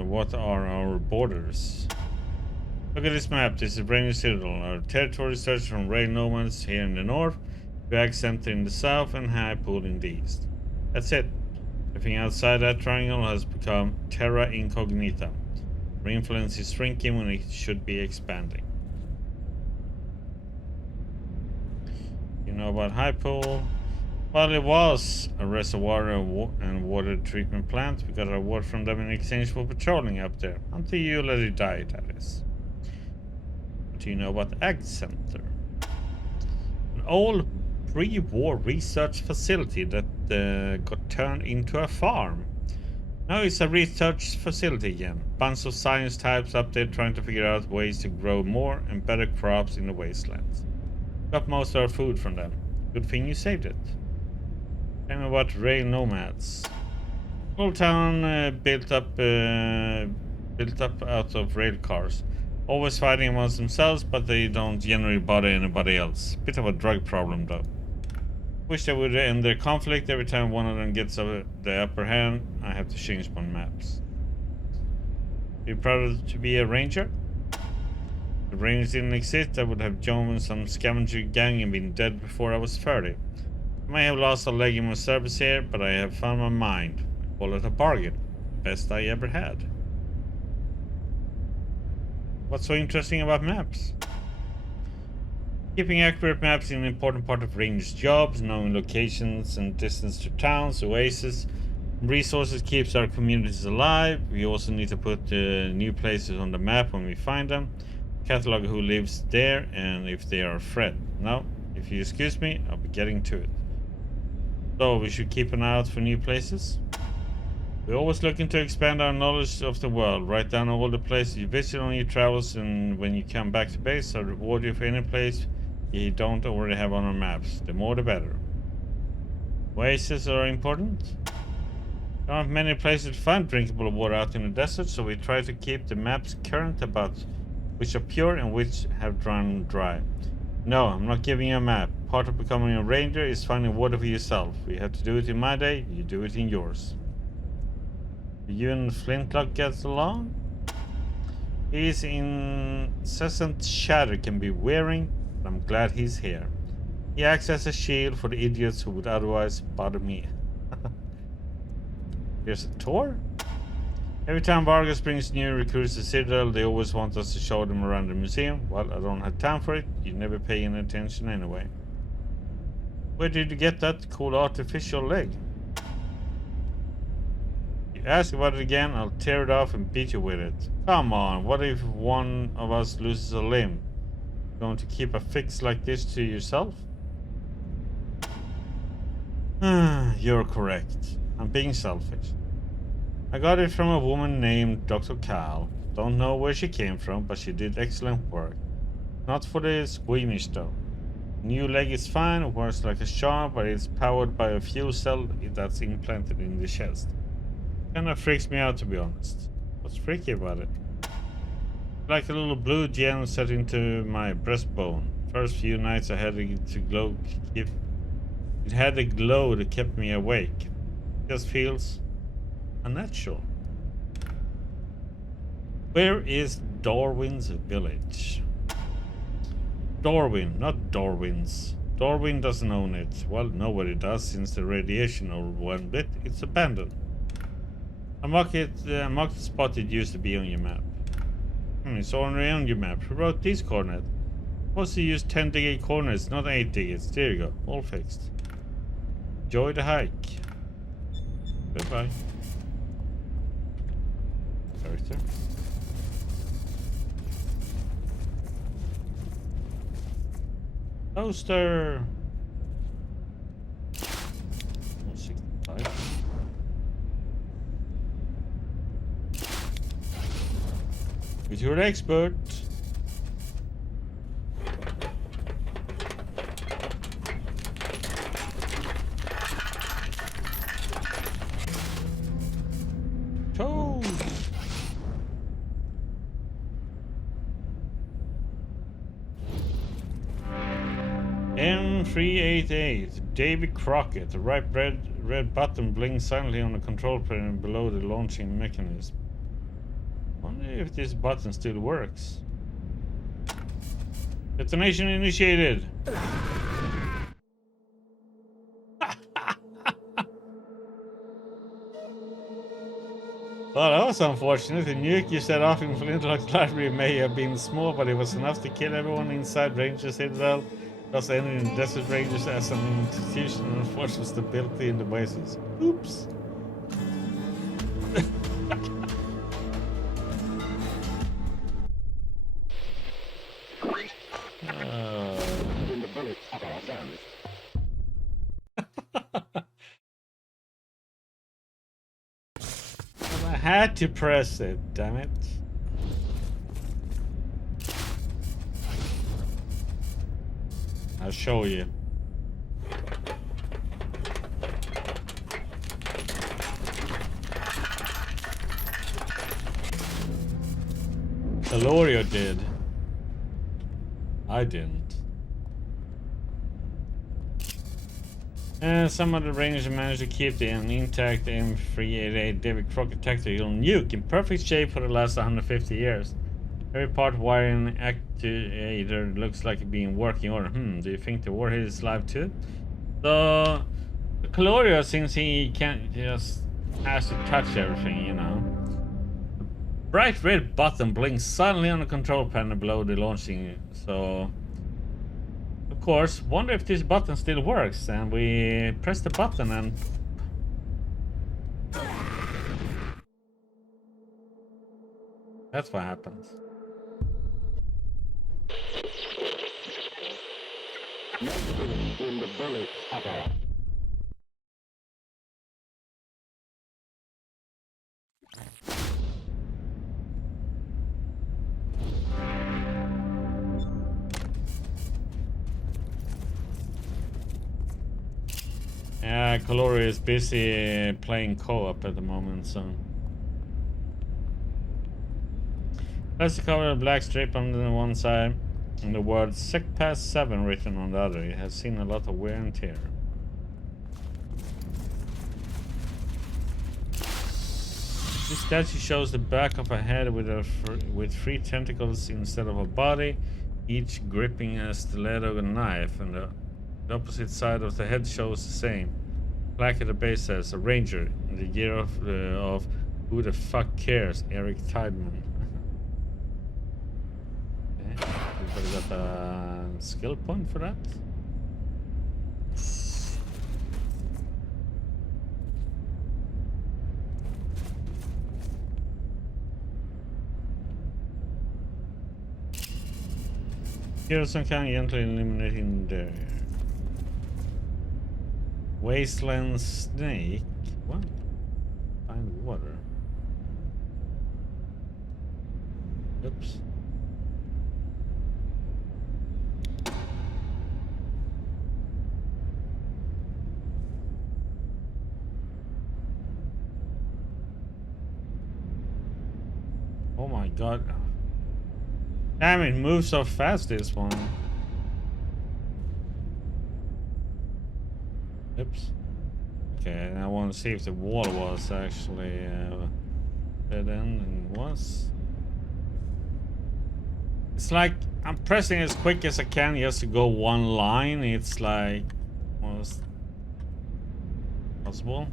What are our borders? Look at this map. This is Ranger Citadel. Our territory starts from Rail Nomads here in the north, to Ag Center in the south, and High Pool in the east. That's it. Everything outside that triangle has become terra incognita. Our influence is shrinking when it should be expanding. You know about High Pool? Well, it was a reservoir and water treatment plant. We got our water from them in exchange for patrolling up there. Until you let it die, that is. What do you know about Ag Center? An old pre-war research facility that got turned into a farm. Now it's a research facility again. Bunch of science types up there trying to figure out ways to grow more and better crops in the wastelands. Got most of our food from them. Good thing you saved it. Tell me about rail nomads. Old town built up out of rail cars. Always fighting amongst themselves, but they don't generally bother anybody else. Bit of a drug problem though. Wish they would end their conflict every time one of them gets the upper hand. I have to change my maps. Are you proud to be a ranger? If the Rangers didn't exist, I would have joined some scavenger gang and been dead before I was 30. I may have lost a leg in my service here, but I have found my mind. I call it a bargain. Best I ever had. What's so interesting about maps? Keeping accurate maps is an important part of Rangers' jobs. Knowing locations and distance to towns, oases, and resources keeps our communities alive. We also need to put new places on the map when we find them. Catalog who lives there and if they are a threat. Now, if you excuse me, I'll be getting to it. So, we should keep an eye out for new places. We're always looking to expand our knowledge of the world. Write down all the places you visit on your travels, and when you come back to base, I'll reward you for any place you don't already have on our maps. The more the better. Oases are important. There aren't many places to find drinkable water out in the desert, so we try to keep the maps current about which are pure and which have run dry. No, I'm not giving you a map. Part of becoming a ranger is finding water for yourself. We have to do it in my day, you do it in yours. Do you and Flintlock get along? His incessant chatter can be wearing, but I'm glad he's here. He acts as a shield for the idiots who would otherwise bother me. Here's a tour? Every time Vargas brings new recruits to Citadel, they always want us to show them around the museum. Well, I don't have time for it. You never pay any attention anyway. Where did you get that cool artificial leg? You ask about it again, I'll tear it off and beat you with it. Come on, what if one of us loses a limb? Going to keep a fix like this to yourself? You're correct. I'm being selfish. I got it from a woman named Dr. Cal. Don't know where she came from, but she did excellent work. Not for the squeamish though. New leg is fine, works like a charm, but it's powered by a fuel cell that's implanted in the chest. Kinda freaks me out, to be honest. What's freaky about it? Like a little blue gem set into my breastbone. First few nights I had to glow. It had a glow that kept me awake. Just feels unnatural. Where is Darwin's village? Darwin, not Darwin's. Darwin doesn't own it. Well, nobody does since the radiation over one bit. It's abandoned. Mark the spot it used to be on your map. It's already on your map. Who wrote these coordinates? Supposed to use 10 digit coordinates, not 8 digits. There you go. All fixed. Enjoy the hike. Goodbye. Character. Toaster. 165. With your expert. Toast. M388, Davy Crockett. The right red button blinks silently on the control panel below the launching mechanism. Wonder if this button still works. Detonation initiated. Well, that was unfortunate. The nuke you set off in Flintlock's library may have been small, but it was enough to kill everyone inside Ranger Citadel. Thus ending Desert Rangers as an institution and unfortunate stability in the bases. Oops. I had to press it, damn it. I'll show you. Delorio did. I didn't. Some of the Rangers managed to keep the intact M388 David Crockett tactical nuke in perfect shape for the last 150 years. Every part wiring actuator looks like it being working order. Do you think the warhead is live too? So, Calorio, since he can't just has to touch everything, you know. Bright red button blinks suddenly on the control panel below the launching. So, of course, wonder if this button still works. And we press the button and that's what happens. In the bullet cover. Yeah, Kalori is busy playing co-op at the moment, so. Plastic cover, a black strip on the one side, and the word Sec Pass 7 written on the other. It has seen a lot of wear and tear. This statue shows the back of a head with 3 tentacles instead of a body, each gripping a stiletto and knife, and the opposite side of the head shows the same. Plaque at the base says, a ranger, in the year of who the fuck cares, Eric Tideman. Okay, everybody got a skill point for that? Here's some kind of gently eliminating the Wasteland snake. What? Find water. Oops. Oh my god. Damn, it moves so fast, this one. Oops. Okay, and I want to see if the wall was actually dead end, and it was. It's like I'm pressing as quick as I can just to go one line. It's like almost possible.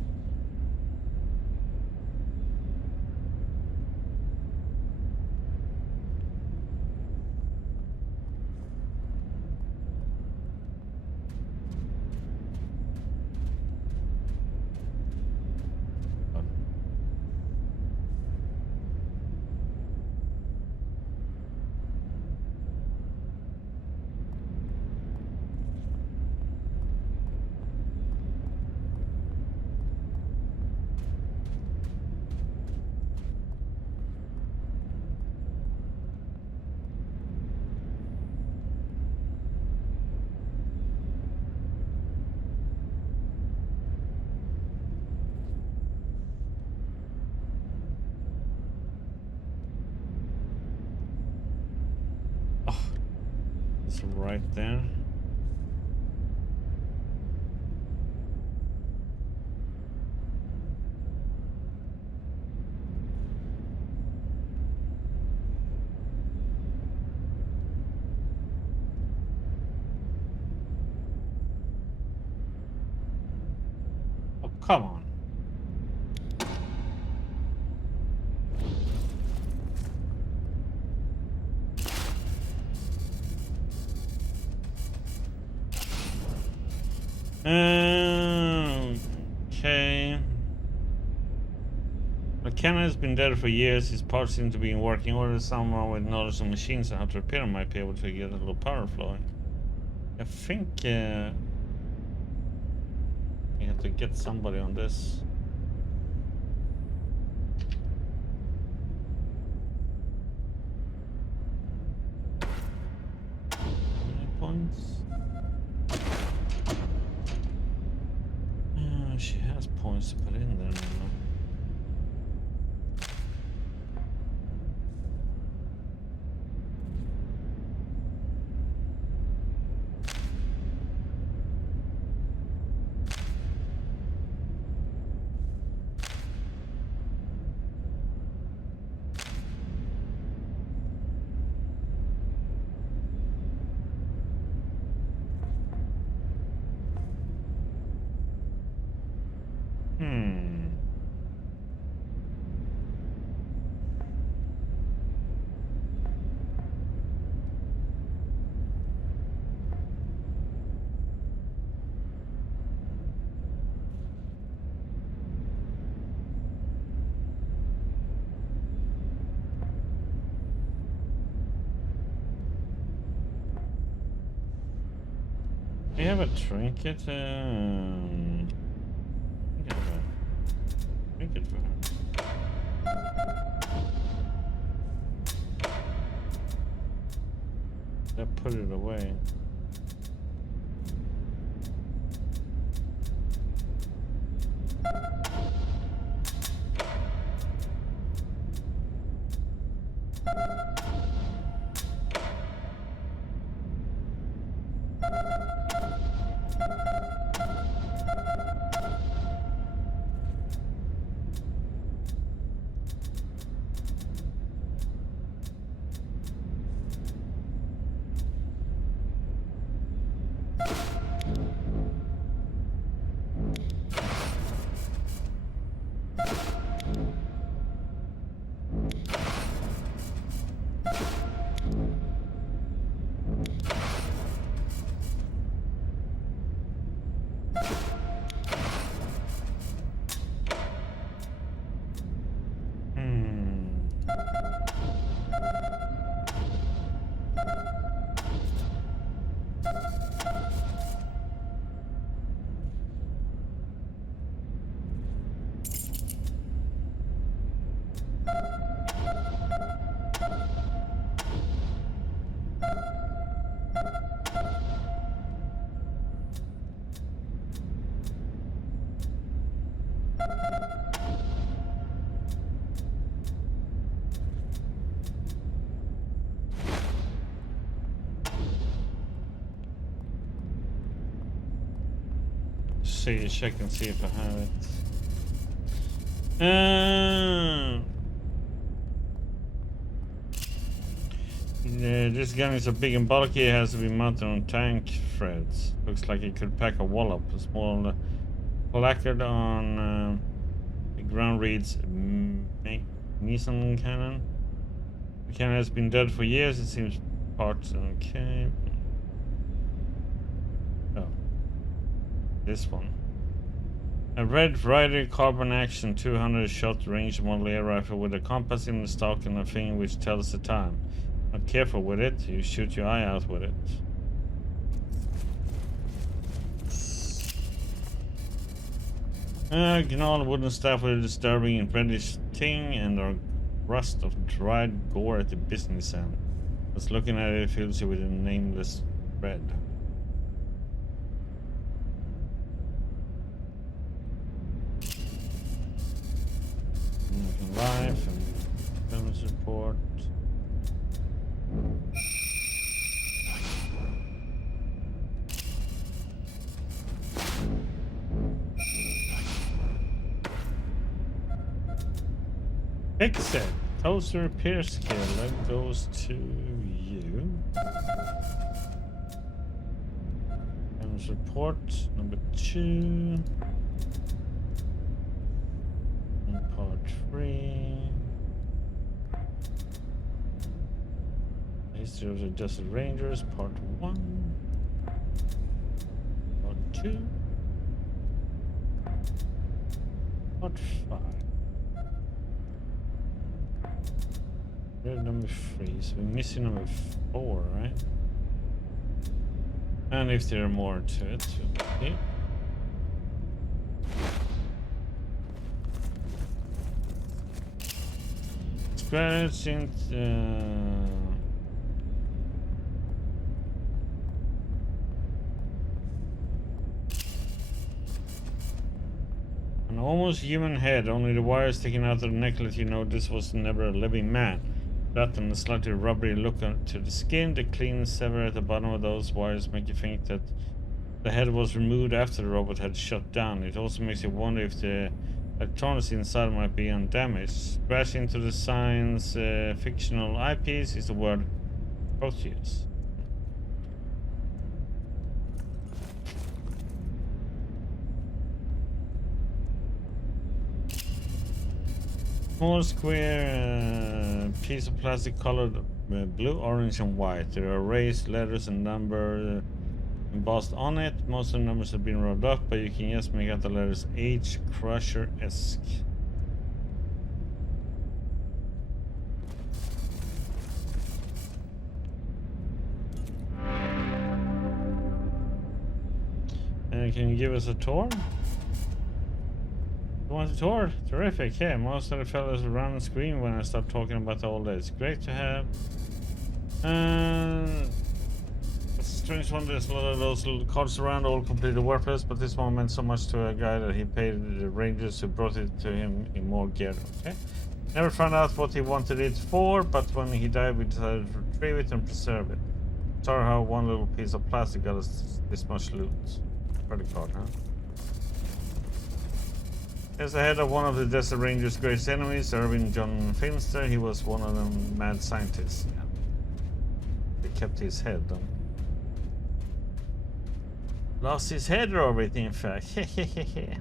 It's right there. Oh, come on. Okay. McKenna has been dead for years. His parts seem to be in working order. Someone with knowledge of machines and how to repair them might be able to get a little power flowing. I think you have to get somebody on this. How many points? She has points to put in there now. We have a trinket. I think I have a trinket for her. I put it away. see, check and see if I have it. This gun is so big and bulky, it has to be mounted on tank threads. Looks like it could pack a wallop. A small placard on the ground reads Mason cannon. The cannon has been dead for years, it seems parts okay. Oh. This one. A Red Rider carbon action 200 shot range model air rifle with a compass in the stock and a thing which tells the time. Not careful with it, you shoot your eye out with it. Gnarled wooden staff with a disturbing reddish ting and a rust of dried gore at the business end. Just looking at it fills you with a nameless dread. Life and film support. Exit. Toaster repair skill. That goes to you. And report number 2. And part 3. History of the Desert Rangers, part 1. Part 2. Part 5. Number 3, so we're missing number 4, right? And if there are more to it, okay. Scratch into an almost human head, only the wires sticking out of the necklace. You know this was never a living man. That and a slightly rubbery look to the skin, the clean sever at the bottom of those wires make you think that the head was removed after the robot had shut down. It also makes you wonder if the electronics inside might be undamaged. Crash into the science fictional eyepiece is the word Proteus. Small square piece of plastic colored blue, orange and white. There are raised letters and number embossed on it. Most of the numbers have been rubbed off, but you can just make out the letters H Crusher-esque. And can you give us a tour? You want a tour? Terrific. Yeah, most of the fellas run and scream when I start talking about the old days. Great to have. It's a strange one. There's a lot of those little cards around, all completely worthless, but this one meant so much to a guy that he paid the rangers who brought it to him in more gear. Okay. Never found out what he wanted it for, but when he died, we decided to retrieve it and preserve it. Sorry how one little piece of plastic got us this much loot. Credit card, huh? As the head of one of the Desert Rangers' greatest enemies, Irving John Finster, he was one of them mad scientists. Yeah. They kept his head, though. Lost his head over it, in fact. Hehehehe.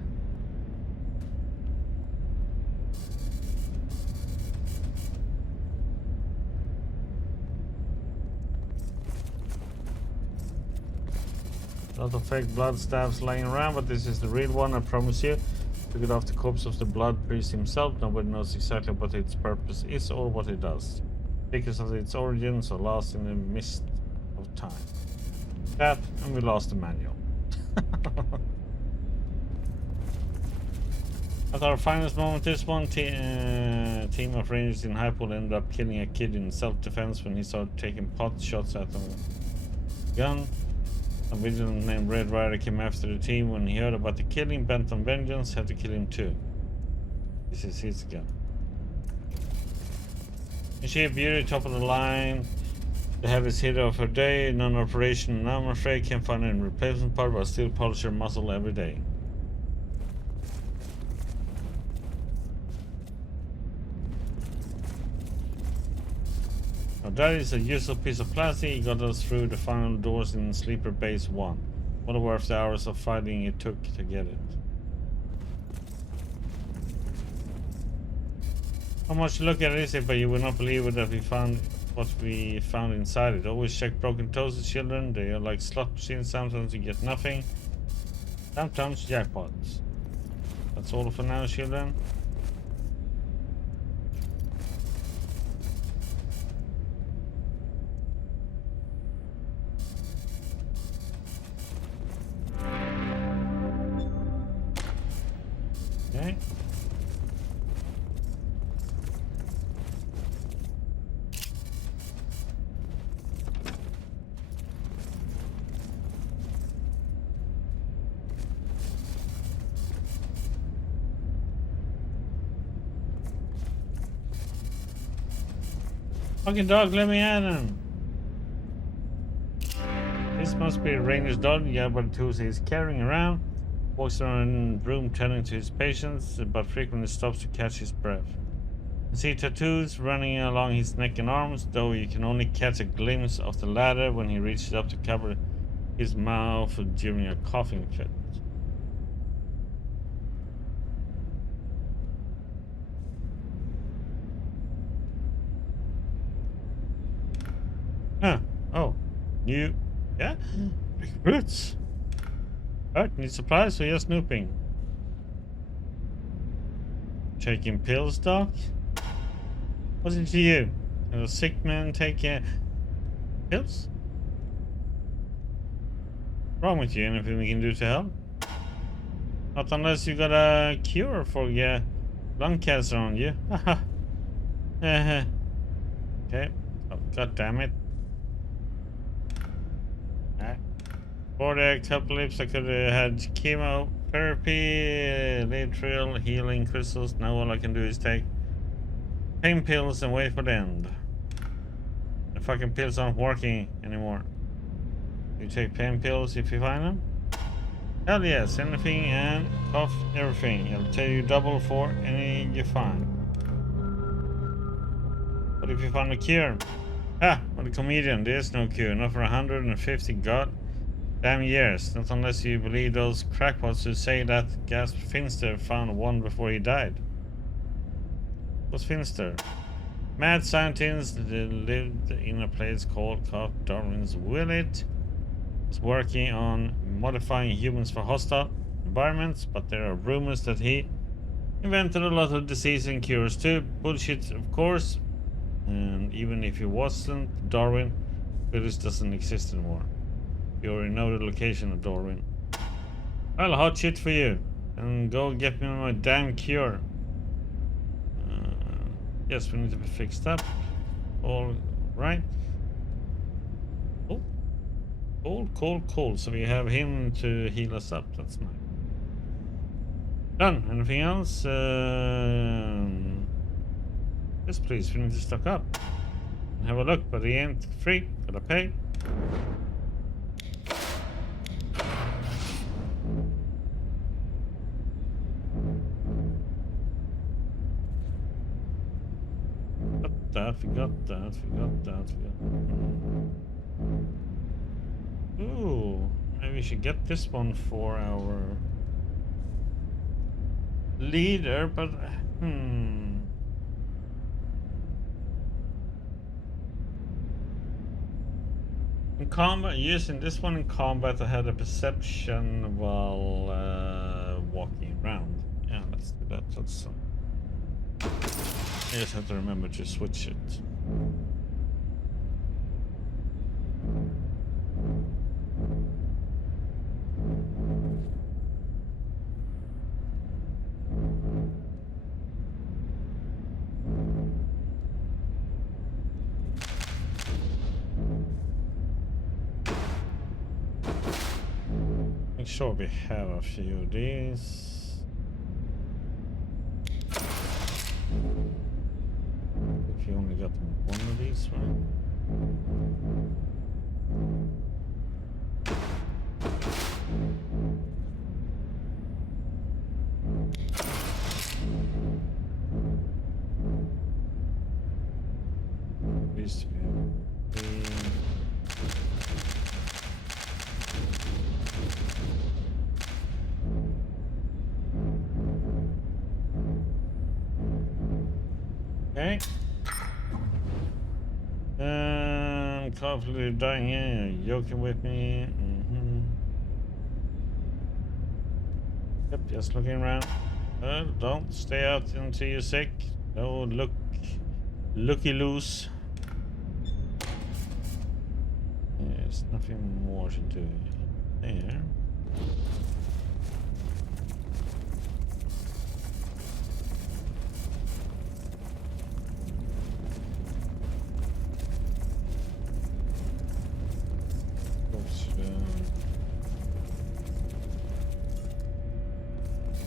A lot of fake blood stabs lying around, but this is the real one, I promise you. Took it off the corpse of the blood priest himself. Nobody knows exactly what its purpose is or what it does. Because of its origins are lost in the mist of time. That, and we lost the manual. At our finest moment, this one team of rangers in Hypol ended up killing a kid in self-defense when he started taking pot shots at them with a gun. A vigilant named Red Rider came after the team. When he heard about the killing, bent on vengeance, had to kill him too. This is his gun. In sheer beauty, top of the line. The heaviest hitter of her day, non-operation, and I'm afraid can't find any replacement part, but I still polish her muscle every day. Now that is a useful piece of plastic. He got us through the final doors in Sleeper Base 1. What worth the hours of fighting it took to get it. How much look at is it, but you will not believe it that we found what we found inside it. Always check broken toasters, children. They are like slot machines. Sometimes you get nothing. Sometimes jackpots. That's all for now, children. Okay. Fucking dog, let me at him. This must be a ranger's dog. Yeah, but the tools he's carrying around. Walks around the room tending to his patients, but frequently stops to catch his breath. You see tattoos running along his neck and arms, though you can only catch a glimpse of the latter when he reaches up to cover his mouth during a coughing fit. Huh. Oh. New. Yeah? Big boots. Alright, need supplies, so you're snooping. Taking pills, Doc? What's it to you? A sick man taking pills? What's wrong with you? Anything we can do to help? Not unless you got a cure for your lung cancer on you. Haha. Okay. Oh, God damn it. For the apocalypse, I could have had chemotherapy, lateral healing crystals. Now all I can do is take pain pills and wait for the end. The fucking pills aren't working anymore. You take pain pills if you find them? Hell yes, anything and cough everything. I'll tell you double for any you find. What if you find a cure? Ah, what a comedian. There's no cure. Not for 150 goddamn years. Not unless you believe those crackpots who say that Gasp Finster found one before he died. What's Finster? Mad scientists that lived in a place called Darwin's Willet. Was working on modifying humans for hostile environments, but there are rumors that he invented a lot of disease and cures too. Bullshit, of course. And even if he wasn't, Darwin, Willis doesn't exist anymore. You already know the location of Darwin. Well, hot shit for you. And go get me my damn cure. Yes, we need to be fixed up. All right. Oh, cool. So we have him to heal us up. That's nice. Done. Anything else? Yes, please. We need to stock up. Have a look, but he ain't free. Gotta pay. Forgot that. Ooh, maybe we should get this one for our leader, but in combat, using this one in combat, I had a perception while walking around. Yeah, let's do that. Let's. I just have to remember to switch it. Make sure we have a few of these. If you only got one of these, right? We used to be. Okay. Confidently dying here. You're joking with me. Yep, just looking around. Don't stay out until you're sick. No, looky loose. There's nothing more to do there.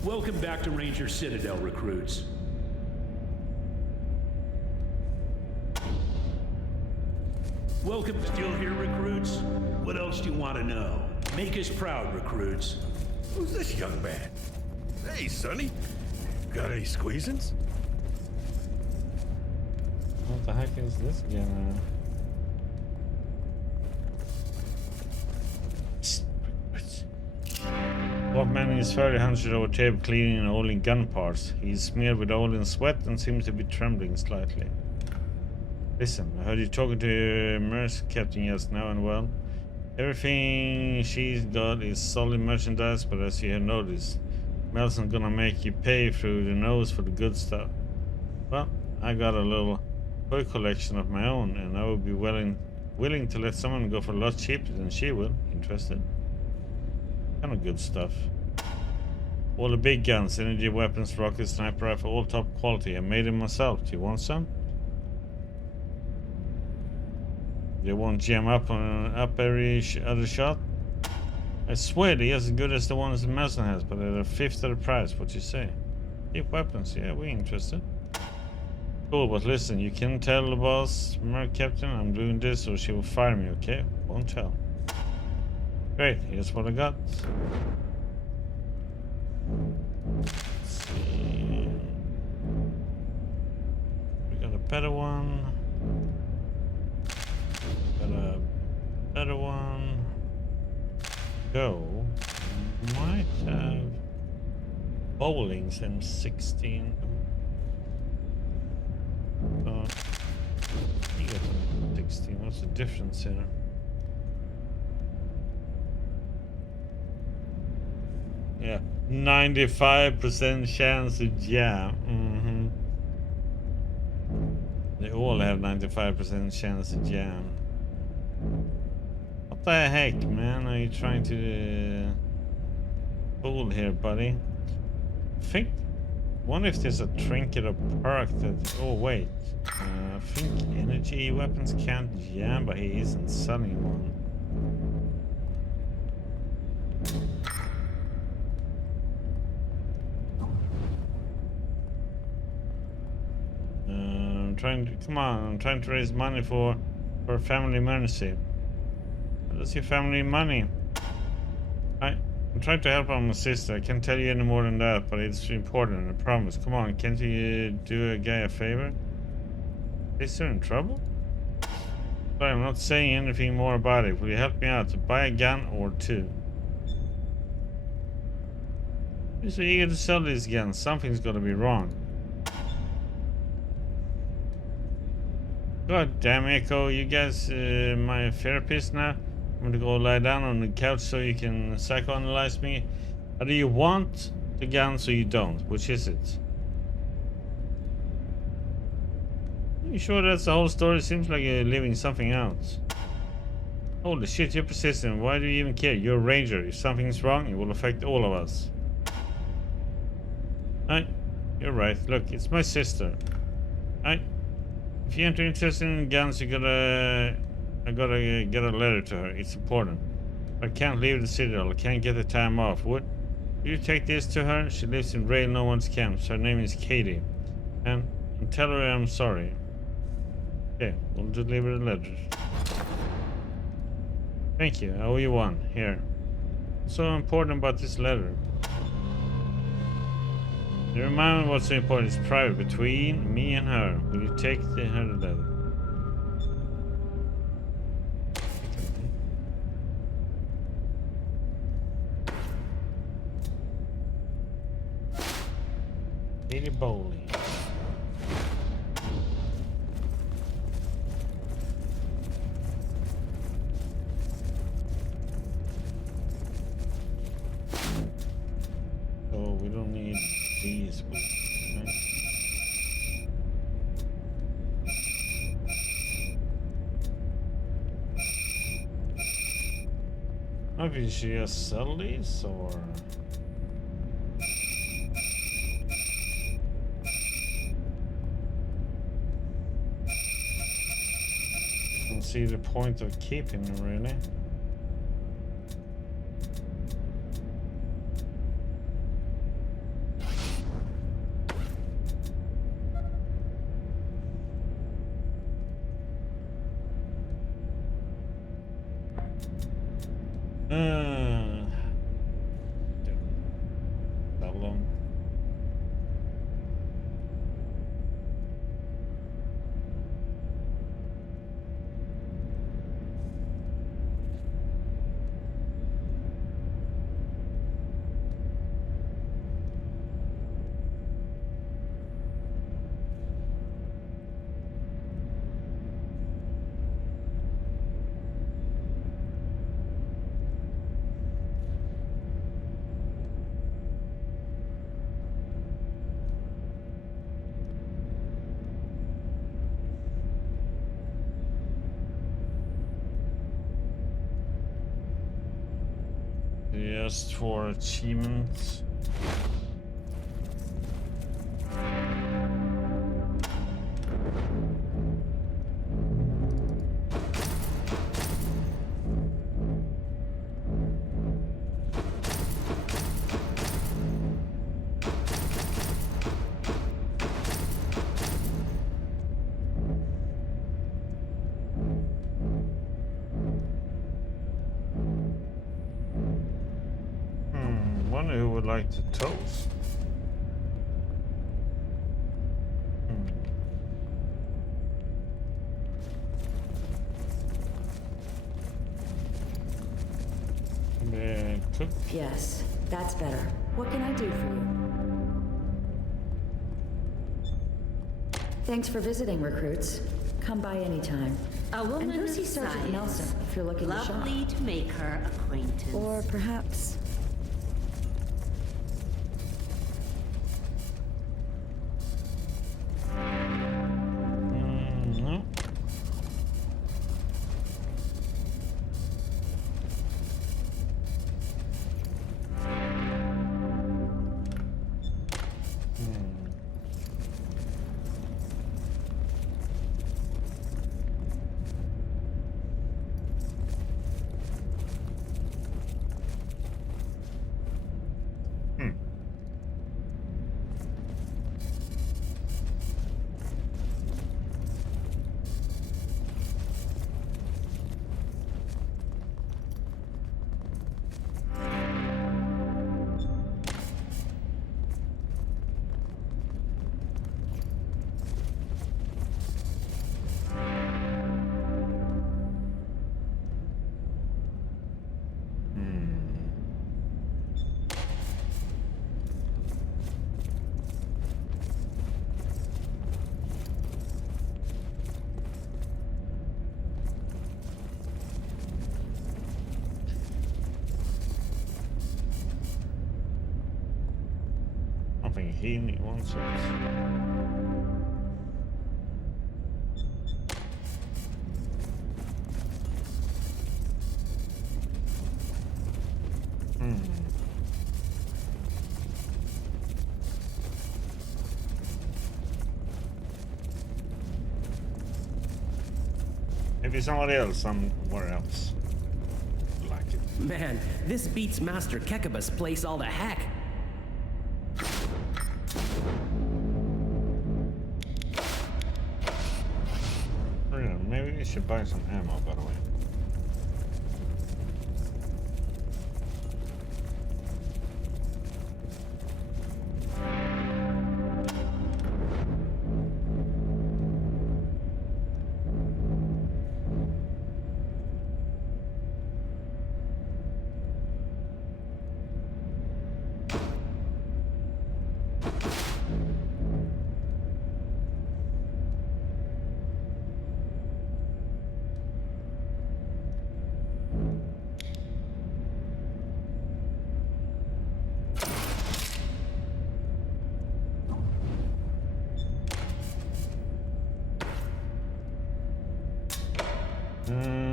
Welcome back to Ranger Citadel, recruits. Welcome. Still here, recruits? What else do you want to know? Make us proud, recruits. Who's this young man? Hey, Sonny. Got any squeezins? What the heck is this again? Wolfman is fairly hunched over a table cleaning and oiling gun parts. He's smeared with oil and sweat and seems to be trembling slightly. Listen, I heard you talking to your merc captain just now, and well, everything she's got is solid merchandise, but as you have noticed, Mel's not gonna make you pay through the nose for the good stuff. Well, I got a little toy collection of my own, and I would be willing to let someone go for a lot cheaper than she will. Interested? Kind of good stuff. All the big guns, energy weapons, rockets, sniper rifle, all top quality. I made them myself. Do you want some? They won't jam up every other shot. I swear they're as good as the ones that Mason has, but at a fifth of the price. What you say? Cheap weapons, yeah, we're interested. Cool, but listen, you can tell the boss, Merc Captain, I'm doing this or she will fire me, okay? Won't tell. Great, here's what I got. Let's see. We got a better one. Got a better one. Go. Might have bowling's M16. You got a 16. What's the difference here? Yeah, 95% chance to jam. They all have 95% chance to jam. What the heck, man? Are you trying to fool here, buddy? Wonder if there's a trinket or perk that. Oh wait, I think energy weapons can't jam, but he isn't selling one. I'm trying to raise money for a family emergency. What's your family money? I'm trying to help out my sister. I can't tell you any more than that, but it's important, I promise. Come on, can't you do a guy a favor? Is there in trouble? Sorry, I'm not saying anything more about it. Will you help me out to buy a gun or two? You're so eager to sell these guns. Something's gotta be wrong. God damn, Echo, you guys my therapist now? I'm gonna go lie down on the couch so you can psychoanalyze me. Do you want the gun so you don't? Which is it? You sure that's the whole story? Seems like you're leaving something out. Holy shit, you're persistent. Why do you even care? You're a ranger. If something's wrong, it will affect all of us. You're right. Look, it's my sister. If you're interested in guns, I gotta get a letter to her. It's important. I can't leave the citadel. I can't get the time off. Would you take this to her? She lives in Rail No One's Camp. Her name is Katie. And tell her I'm sorry. Okay, we'll deliver the letter. Thank you. I owe you one. Here. What's so important about this letter? You remind me what's so important. It's private between me and her. Will you take her letter? Katie Bowley. So we don't need these boots. Okay? Maybe you should just sell these or. Don't see the point of keeping them really. That long. Just for achievements. Wonder who would like to toast. Cook. Yes, that's better. What can I do for you? Thanks for visiting, recruits. Come by anytime. A woman And go of see Sergeant science. Nelson if you're looking to shop. Lovely to make her acquaintance. Or perhaps... No. I think he wants it. Maybe somebody else somewhere else like it. Man, this beats Master Kekaba's place all to heck. Yeah, maybe we should buy some ammo, by the way. Mhm.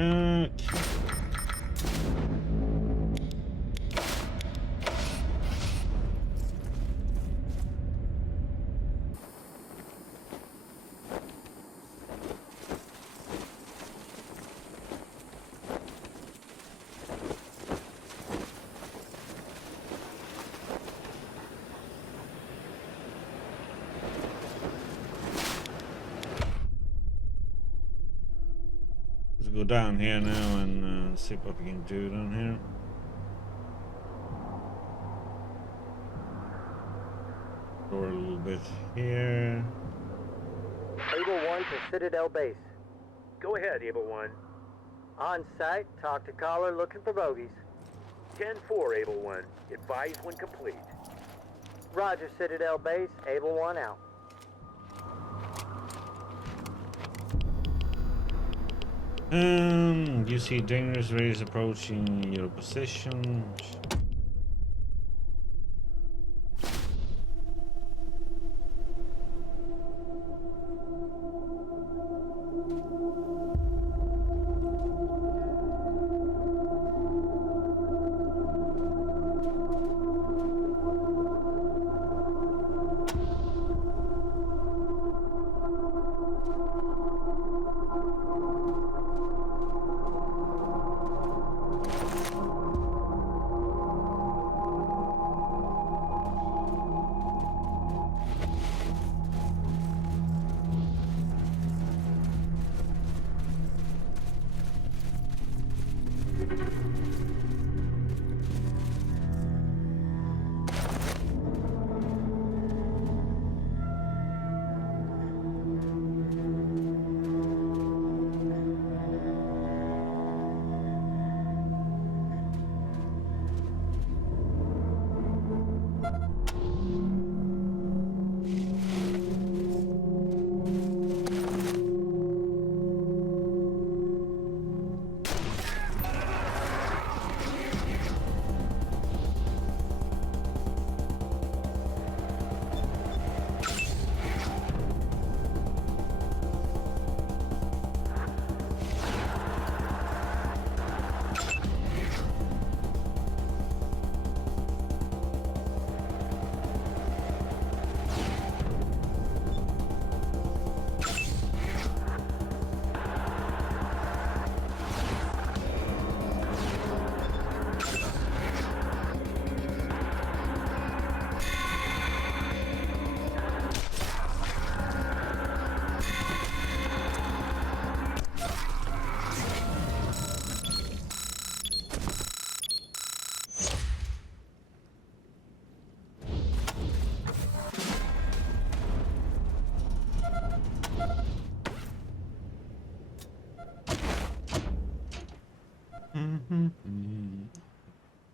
Okay. Let's go down here now and see what we can do down here. Door a little bit here. Able 1 to Citadel Base. Go ahead, Able 1. On site, talk to caller looking for bogeys. 10-4, Able 1. Advise when complete. Roger, Citadel Base. Able 1 out. You see dangerous raiders approaching your position.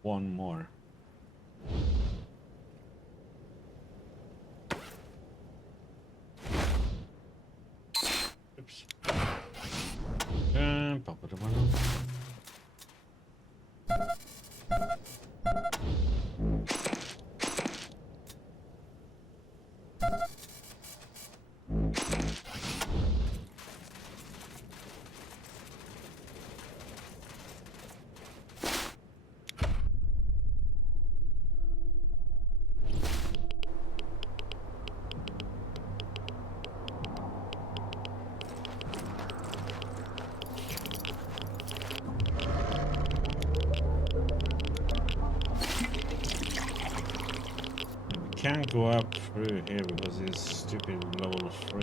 One more. Oops. Pop it around. Can't go up through here because it's stupid level 3.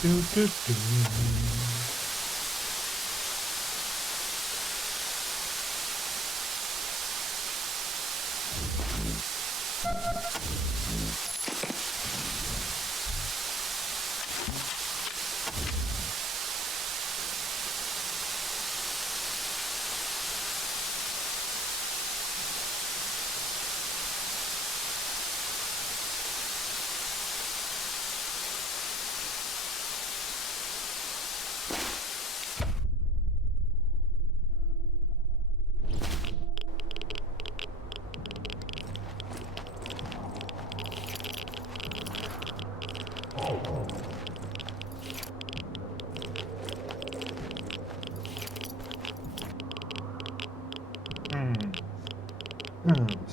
Do, do, do.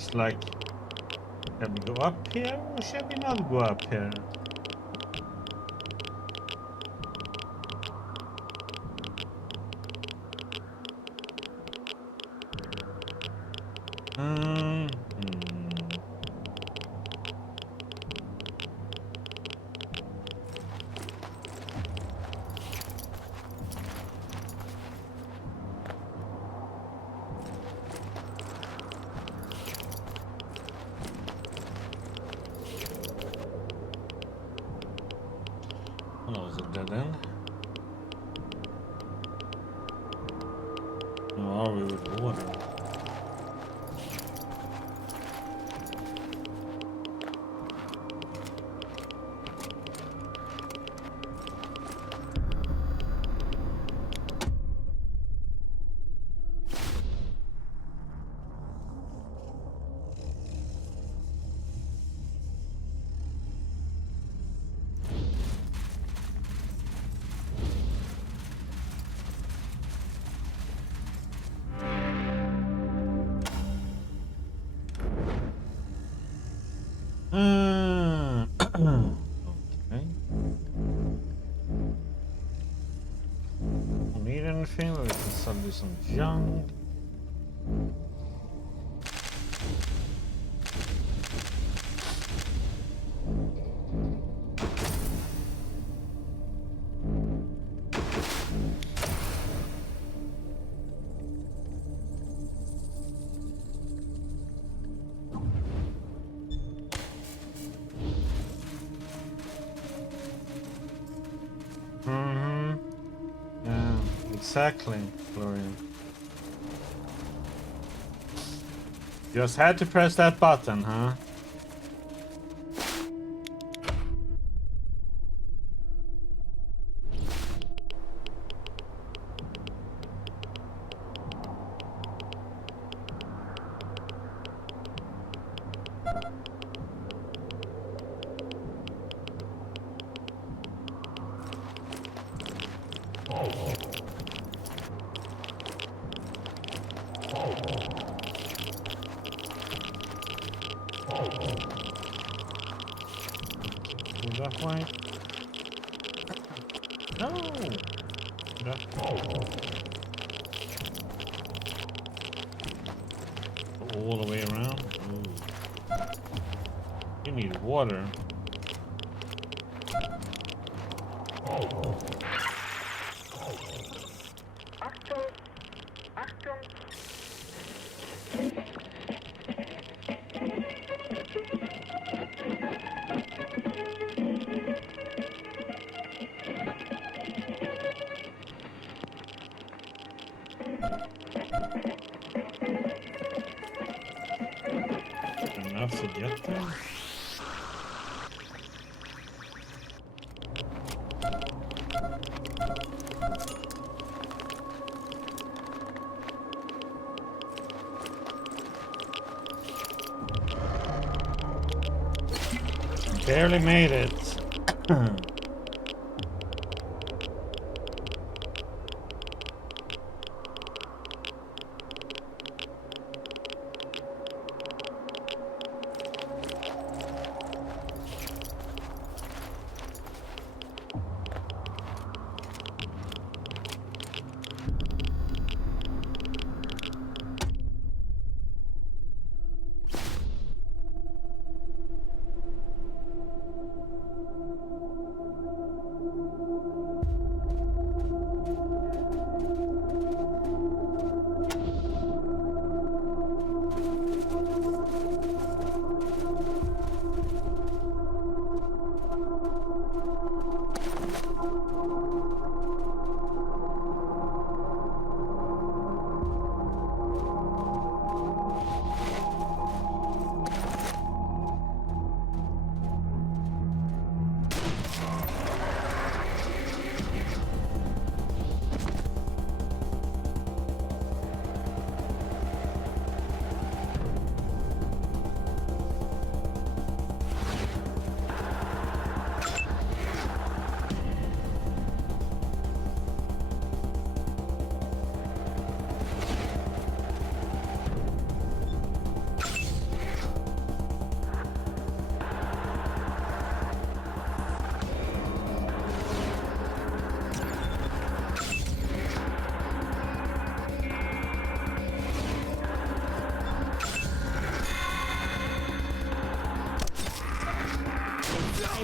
It's like, shall we go up here or shall we not go up here? Hmm. dead end. Now are we with water? Okay. Don't need anything, but we can start do some junk. Yeah, exactly, Florian. Just had to press that button, huh? Go that way. No! That all the way around. Ooh. You need water. Enough to get there? Barely made it.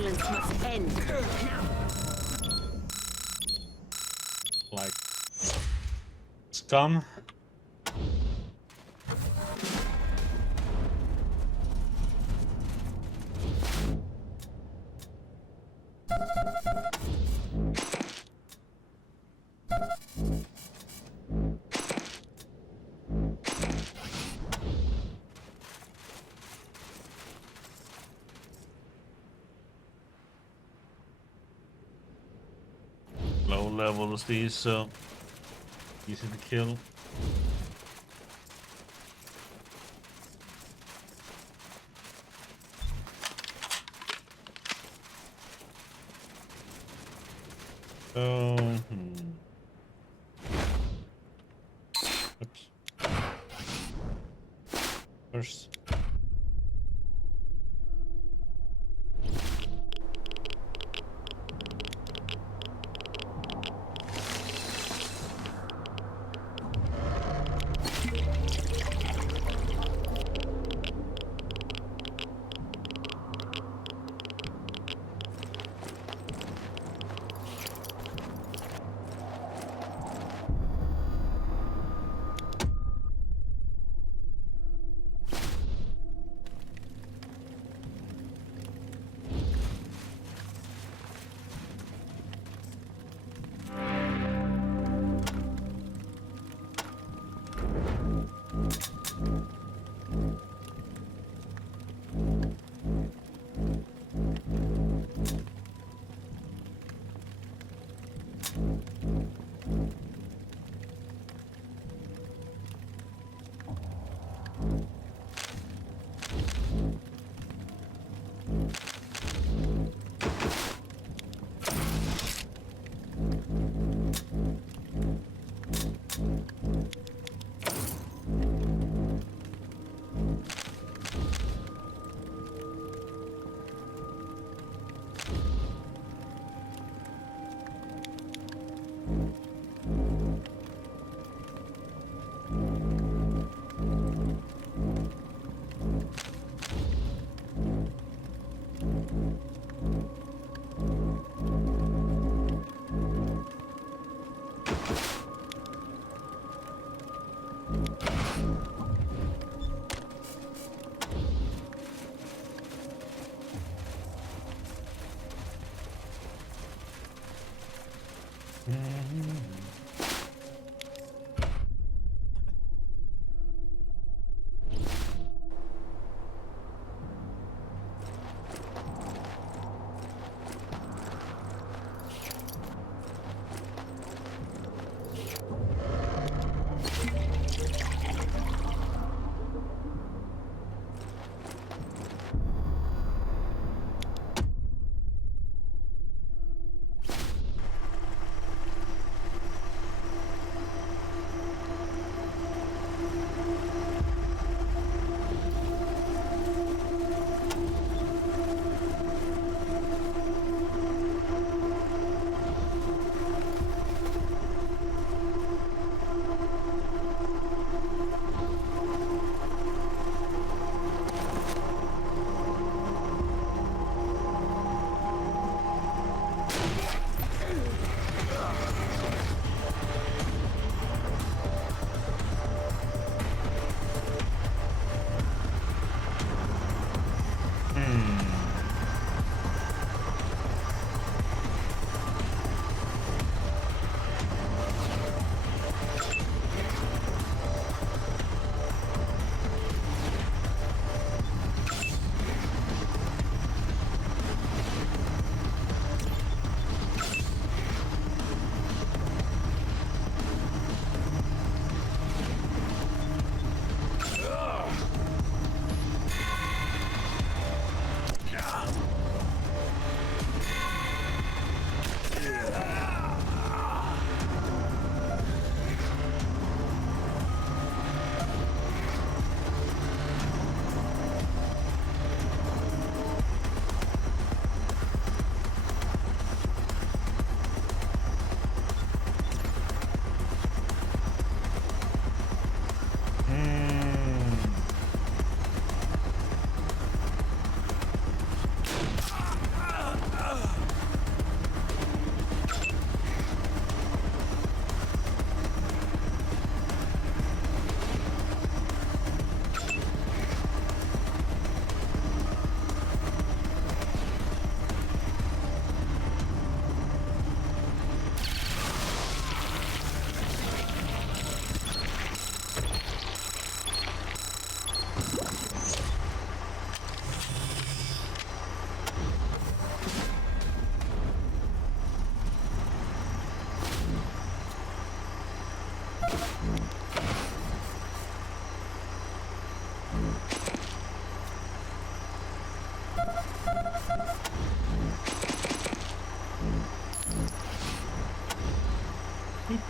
Violence must end. Now. Like scum. levels these, so easy to kill. So, oops. First.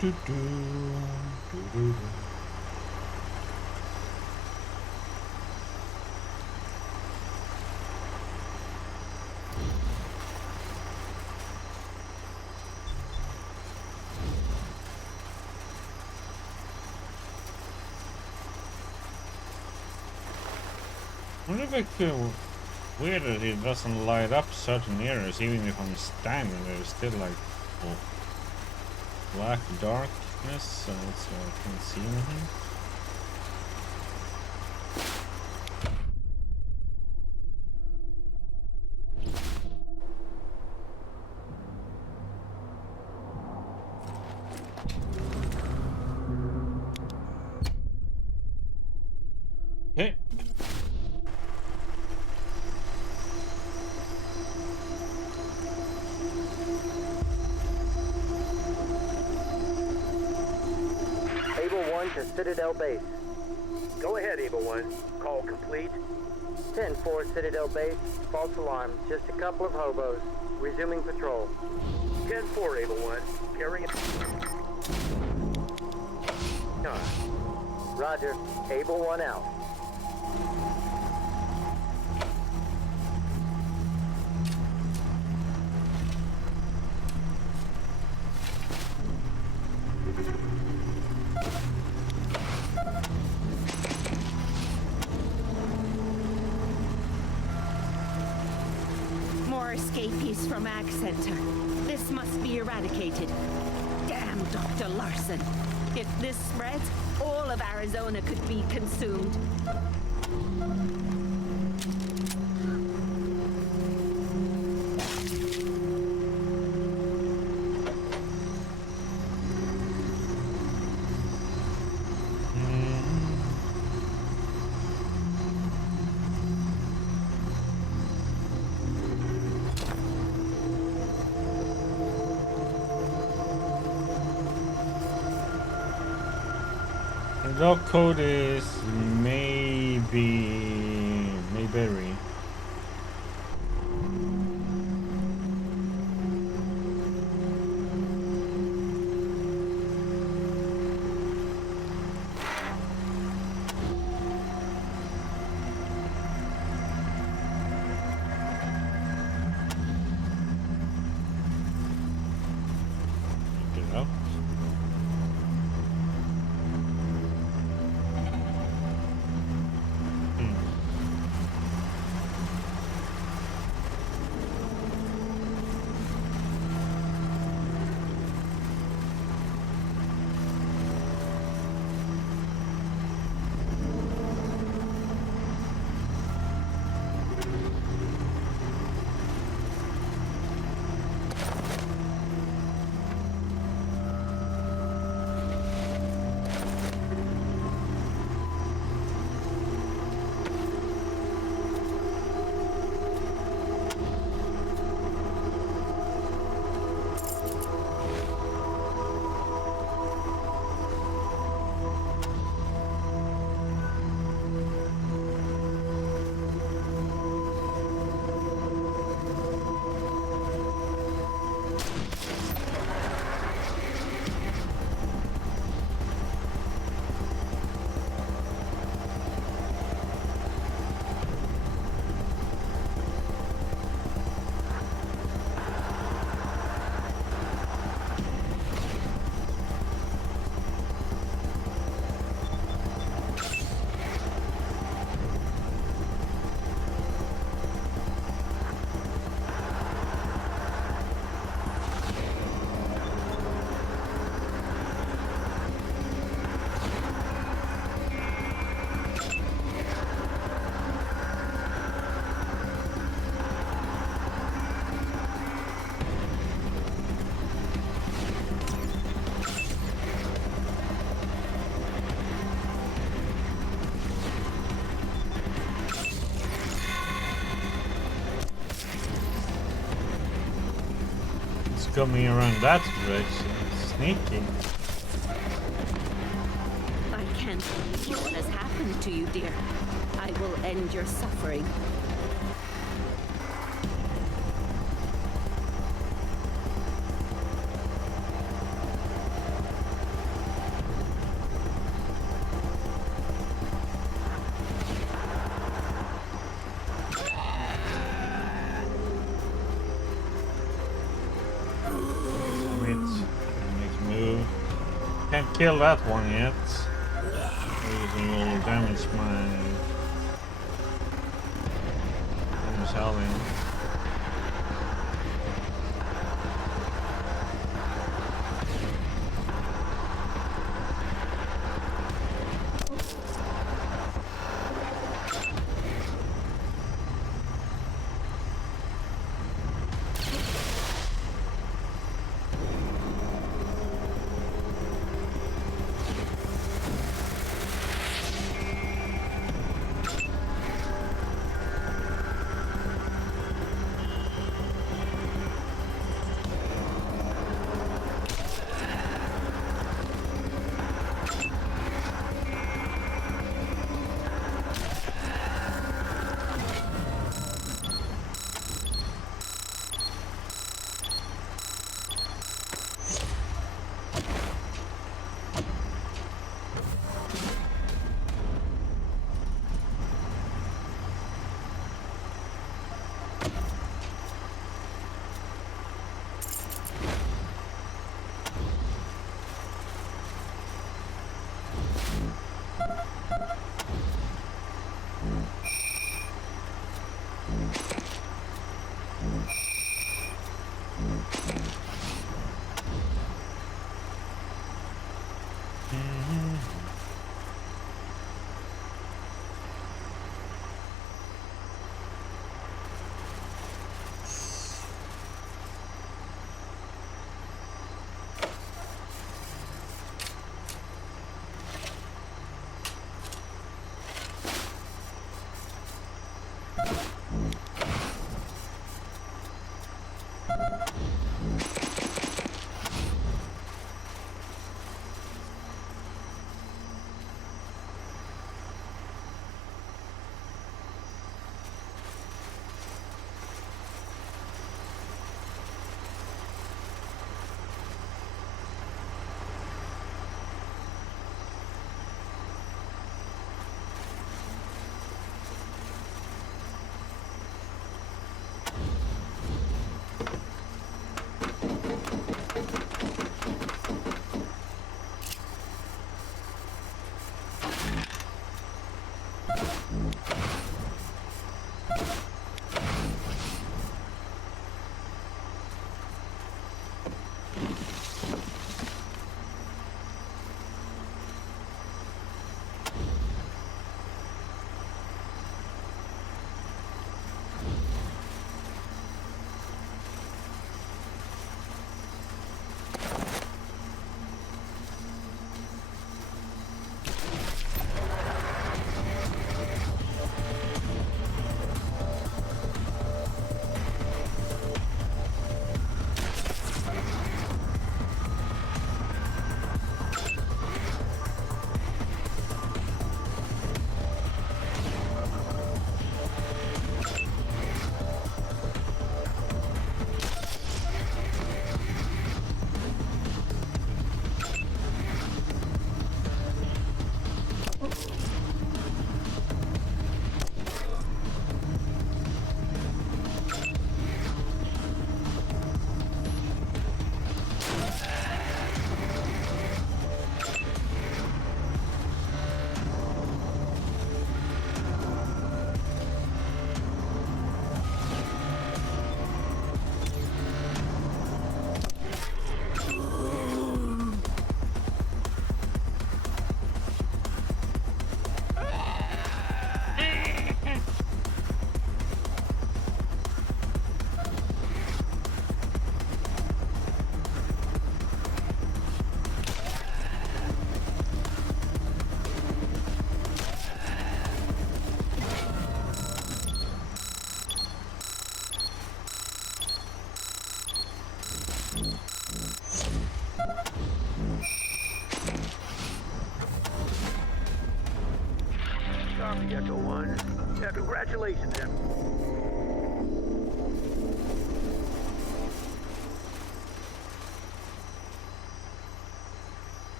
do, do, do. I wonder if I feel weird that it doesn't light up certain areas, even if I'm standing there's still like black darkness, so I can't see anything. Okay. Able 1 to Citadel Base. Go ahead, Able 1. Call complete. 10-4 Citadel Base. False alarm. Just a couple of hobos. Resuming patrol. 10-4 Able 1. Carrying... Roger. Able 1 out. More escapees from Ag Center. This must be eradicated. Damn Dr. Larson. If this spreads, all of Arizona could be consumed. The dog code is Mayberry. Get it out. Coming around that direction. Sneaky. I can't believe what has happened to you, dear. I will end your suffering. Damn it. Make a move. Can't kill that one yet. It will damage my Alien.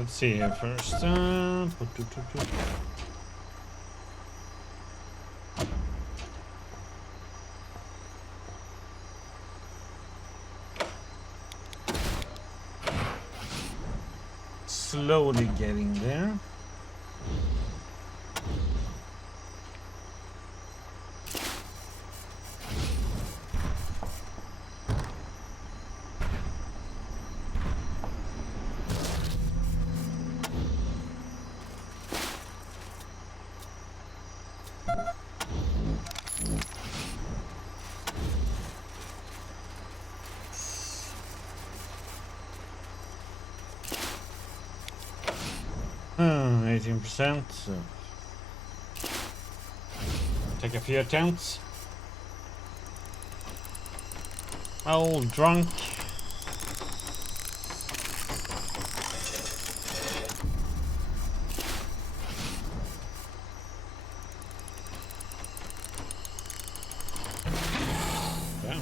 Let's see here first. Slowly getting there. Hmm, 18%. So take a few attempts. All drunk. Damn.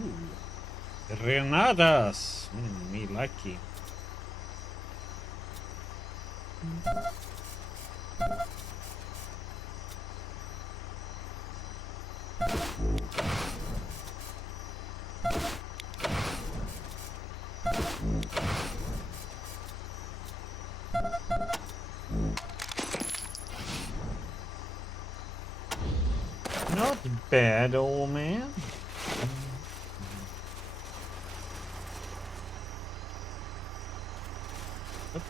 Ooh. Granadas. Me lucky. Not bad, old man. Oops.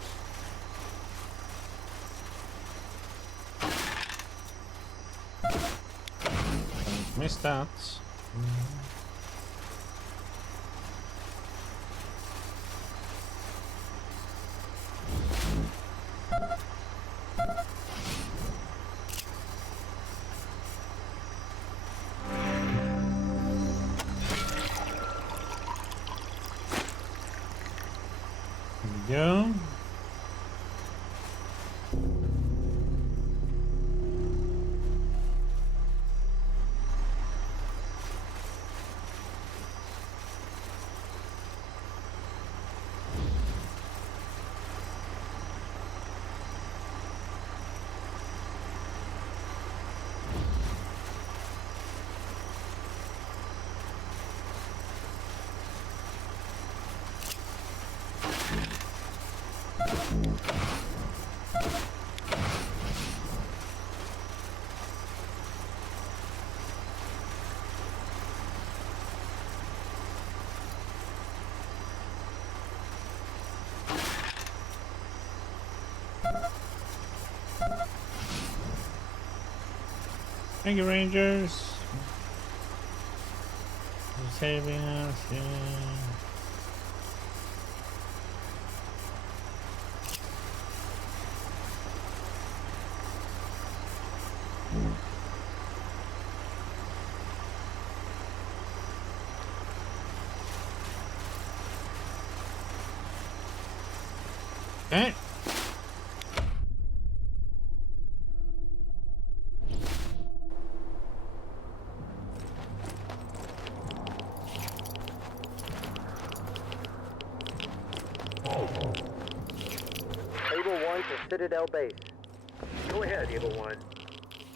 Don't miss that. Here we go. Thank you, Rangers. You're saving us. Yeah. Okay. Able 1 to Citadel Base. Go ahead, Able 1.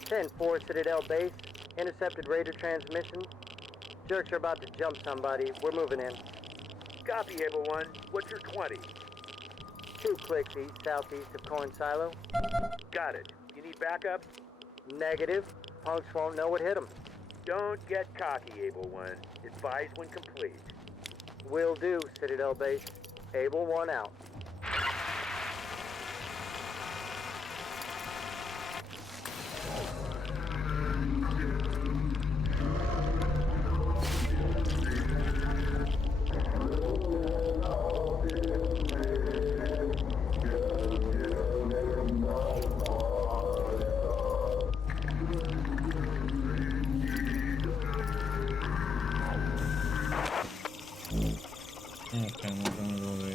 10-4 Citadel Base. Intercepted Raider transmission. Jerks are about to jump somebody. We're moving in. Copy, Able 1. What's your 20? 2 clicks east, southeast of Corn Silo. Got it. You need backup? Negative. Punks won't know what hit them. Don't get cocky, Able 1. Advise when complete. Will do, Citadel Base. Able 1 out. Okay, we're gonna go the.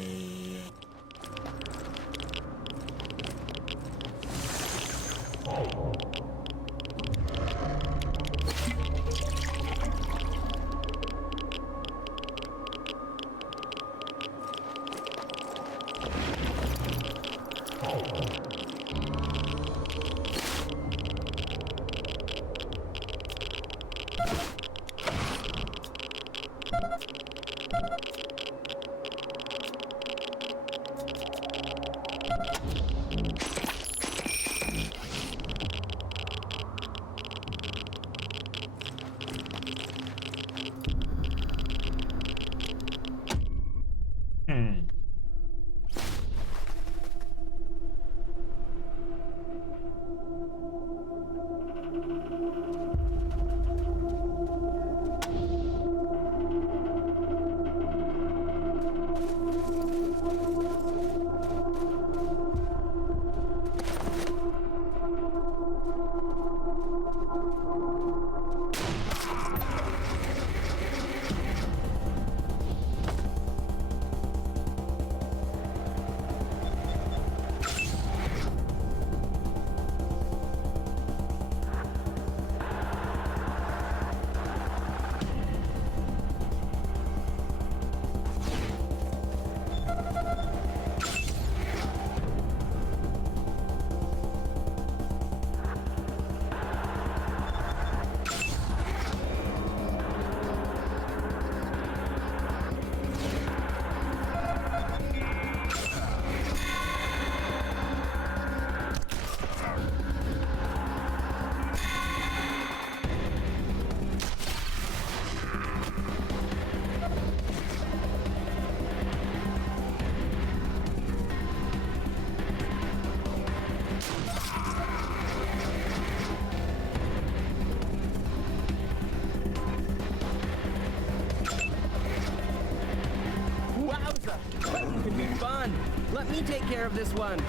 Wowza! This could be fun. Let me take care of this one.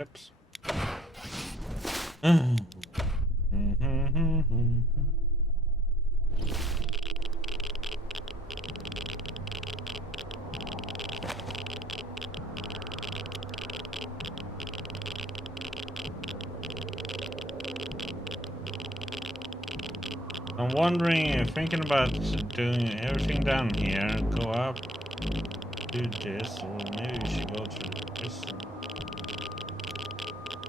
Oops. I'm wondering, thinking about doing everything down here, go up, do this, or maybe we should go to this.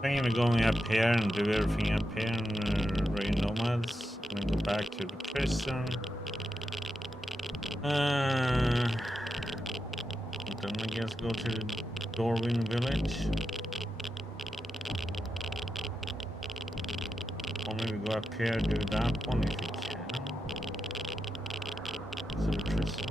Thinking of going up here and do everything up here and raid nomads. And then go back to the prison. And then I guess go to the Dorwin village. Or maybe go up here and do that one if you can. So the prison.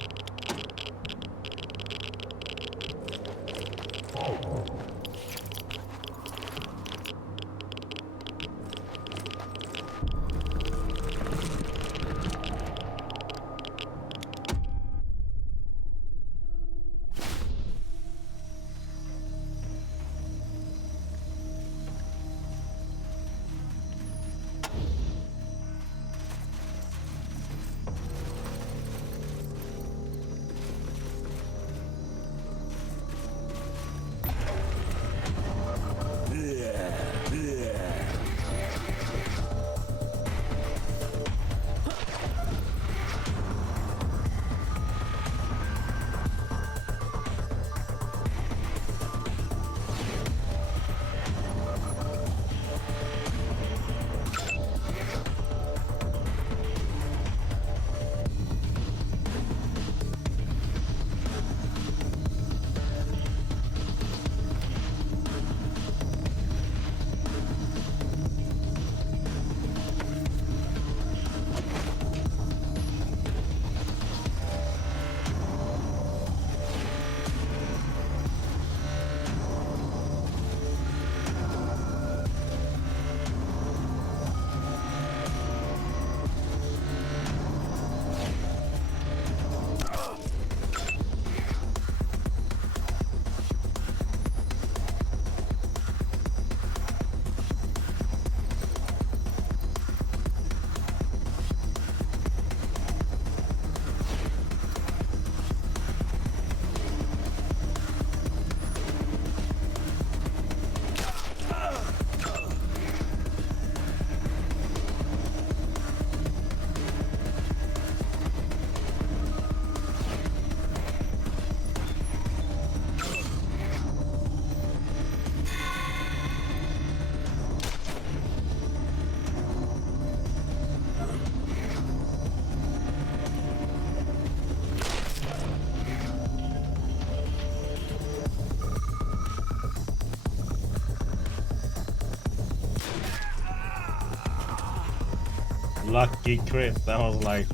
Lucky crit, that was like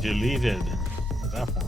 deleted. That one.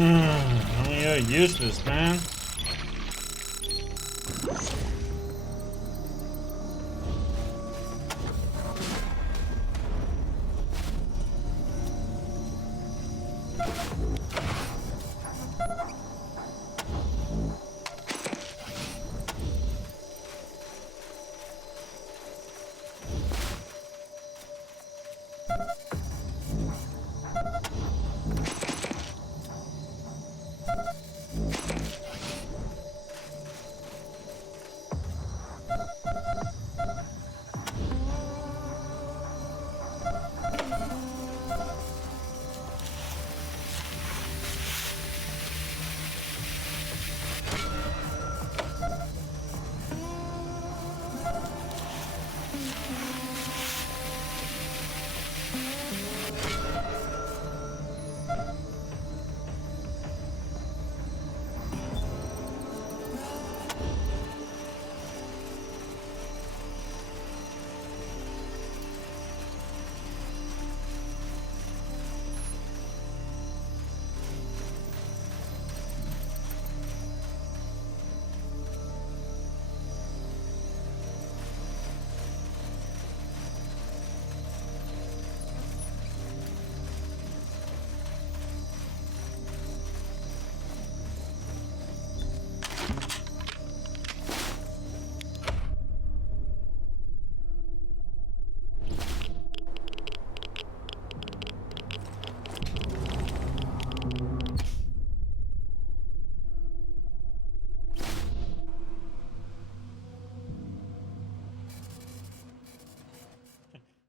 I mean, you're useless, man.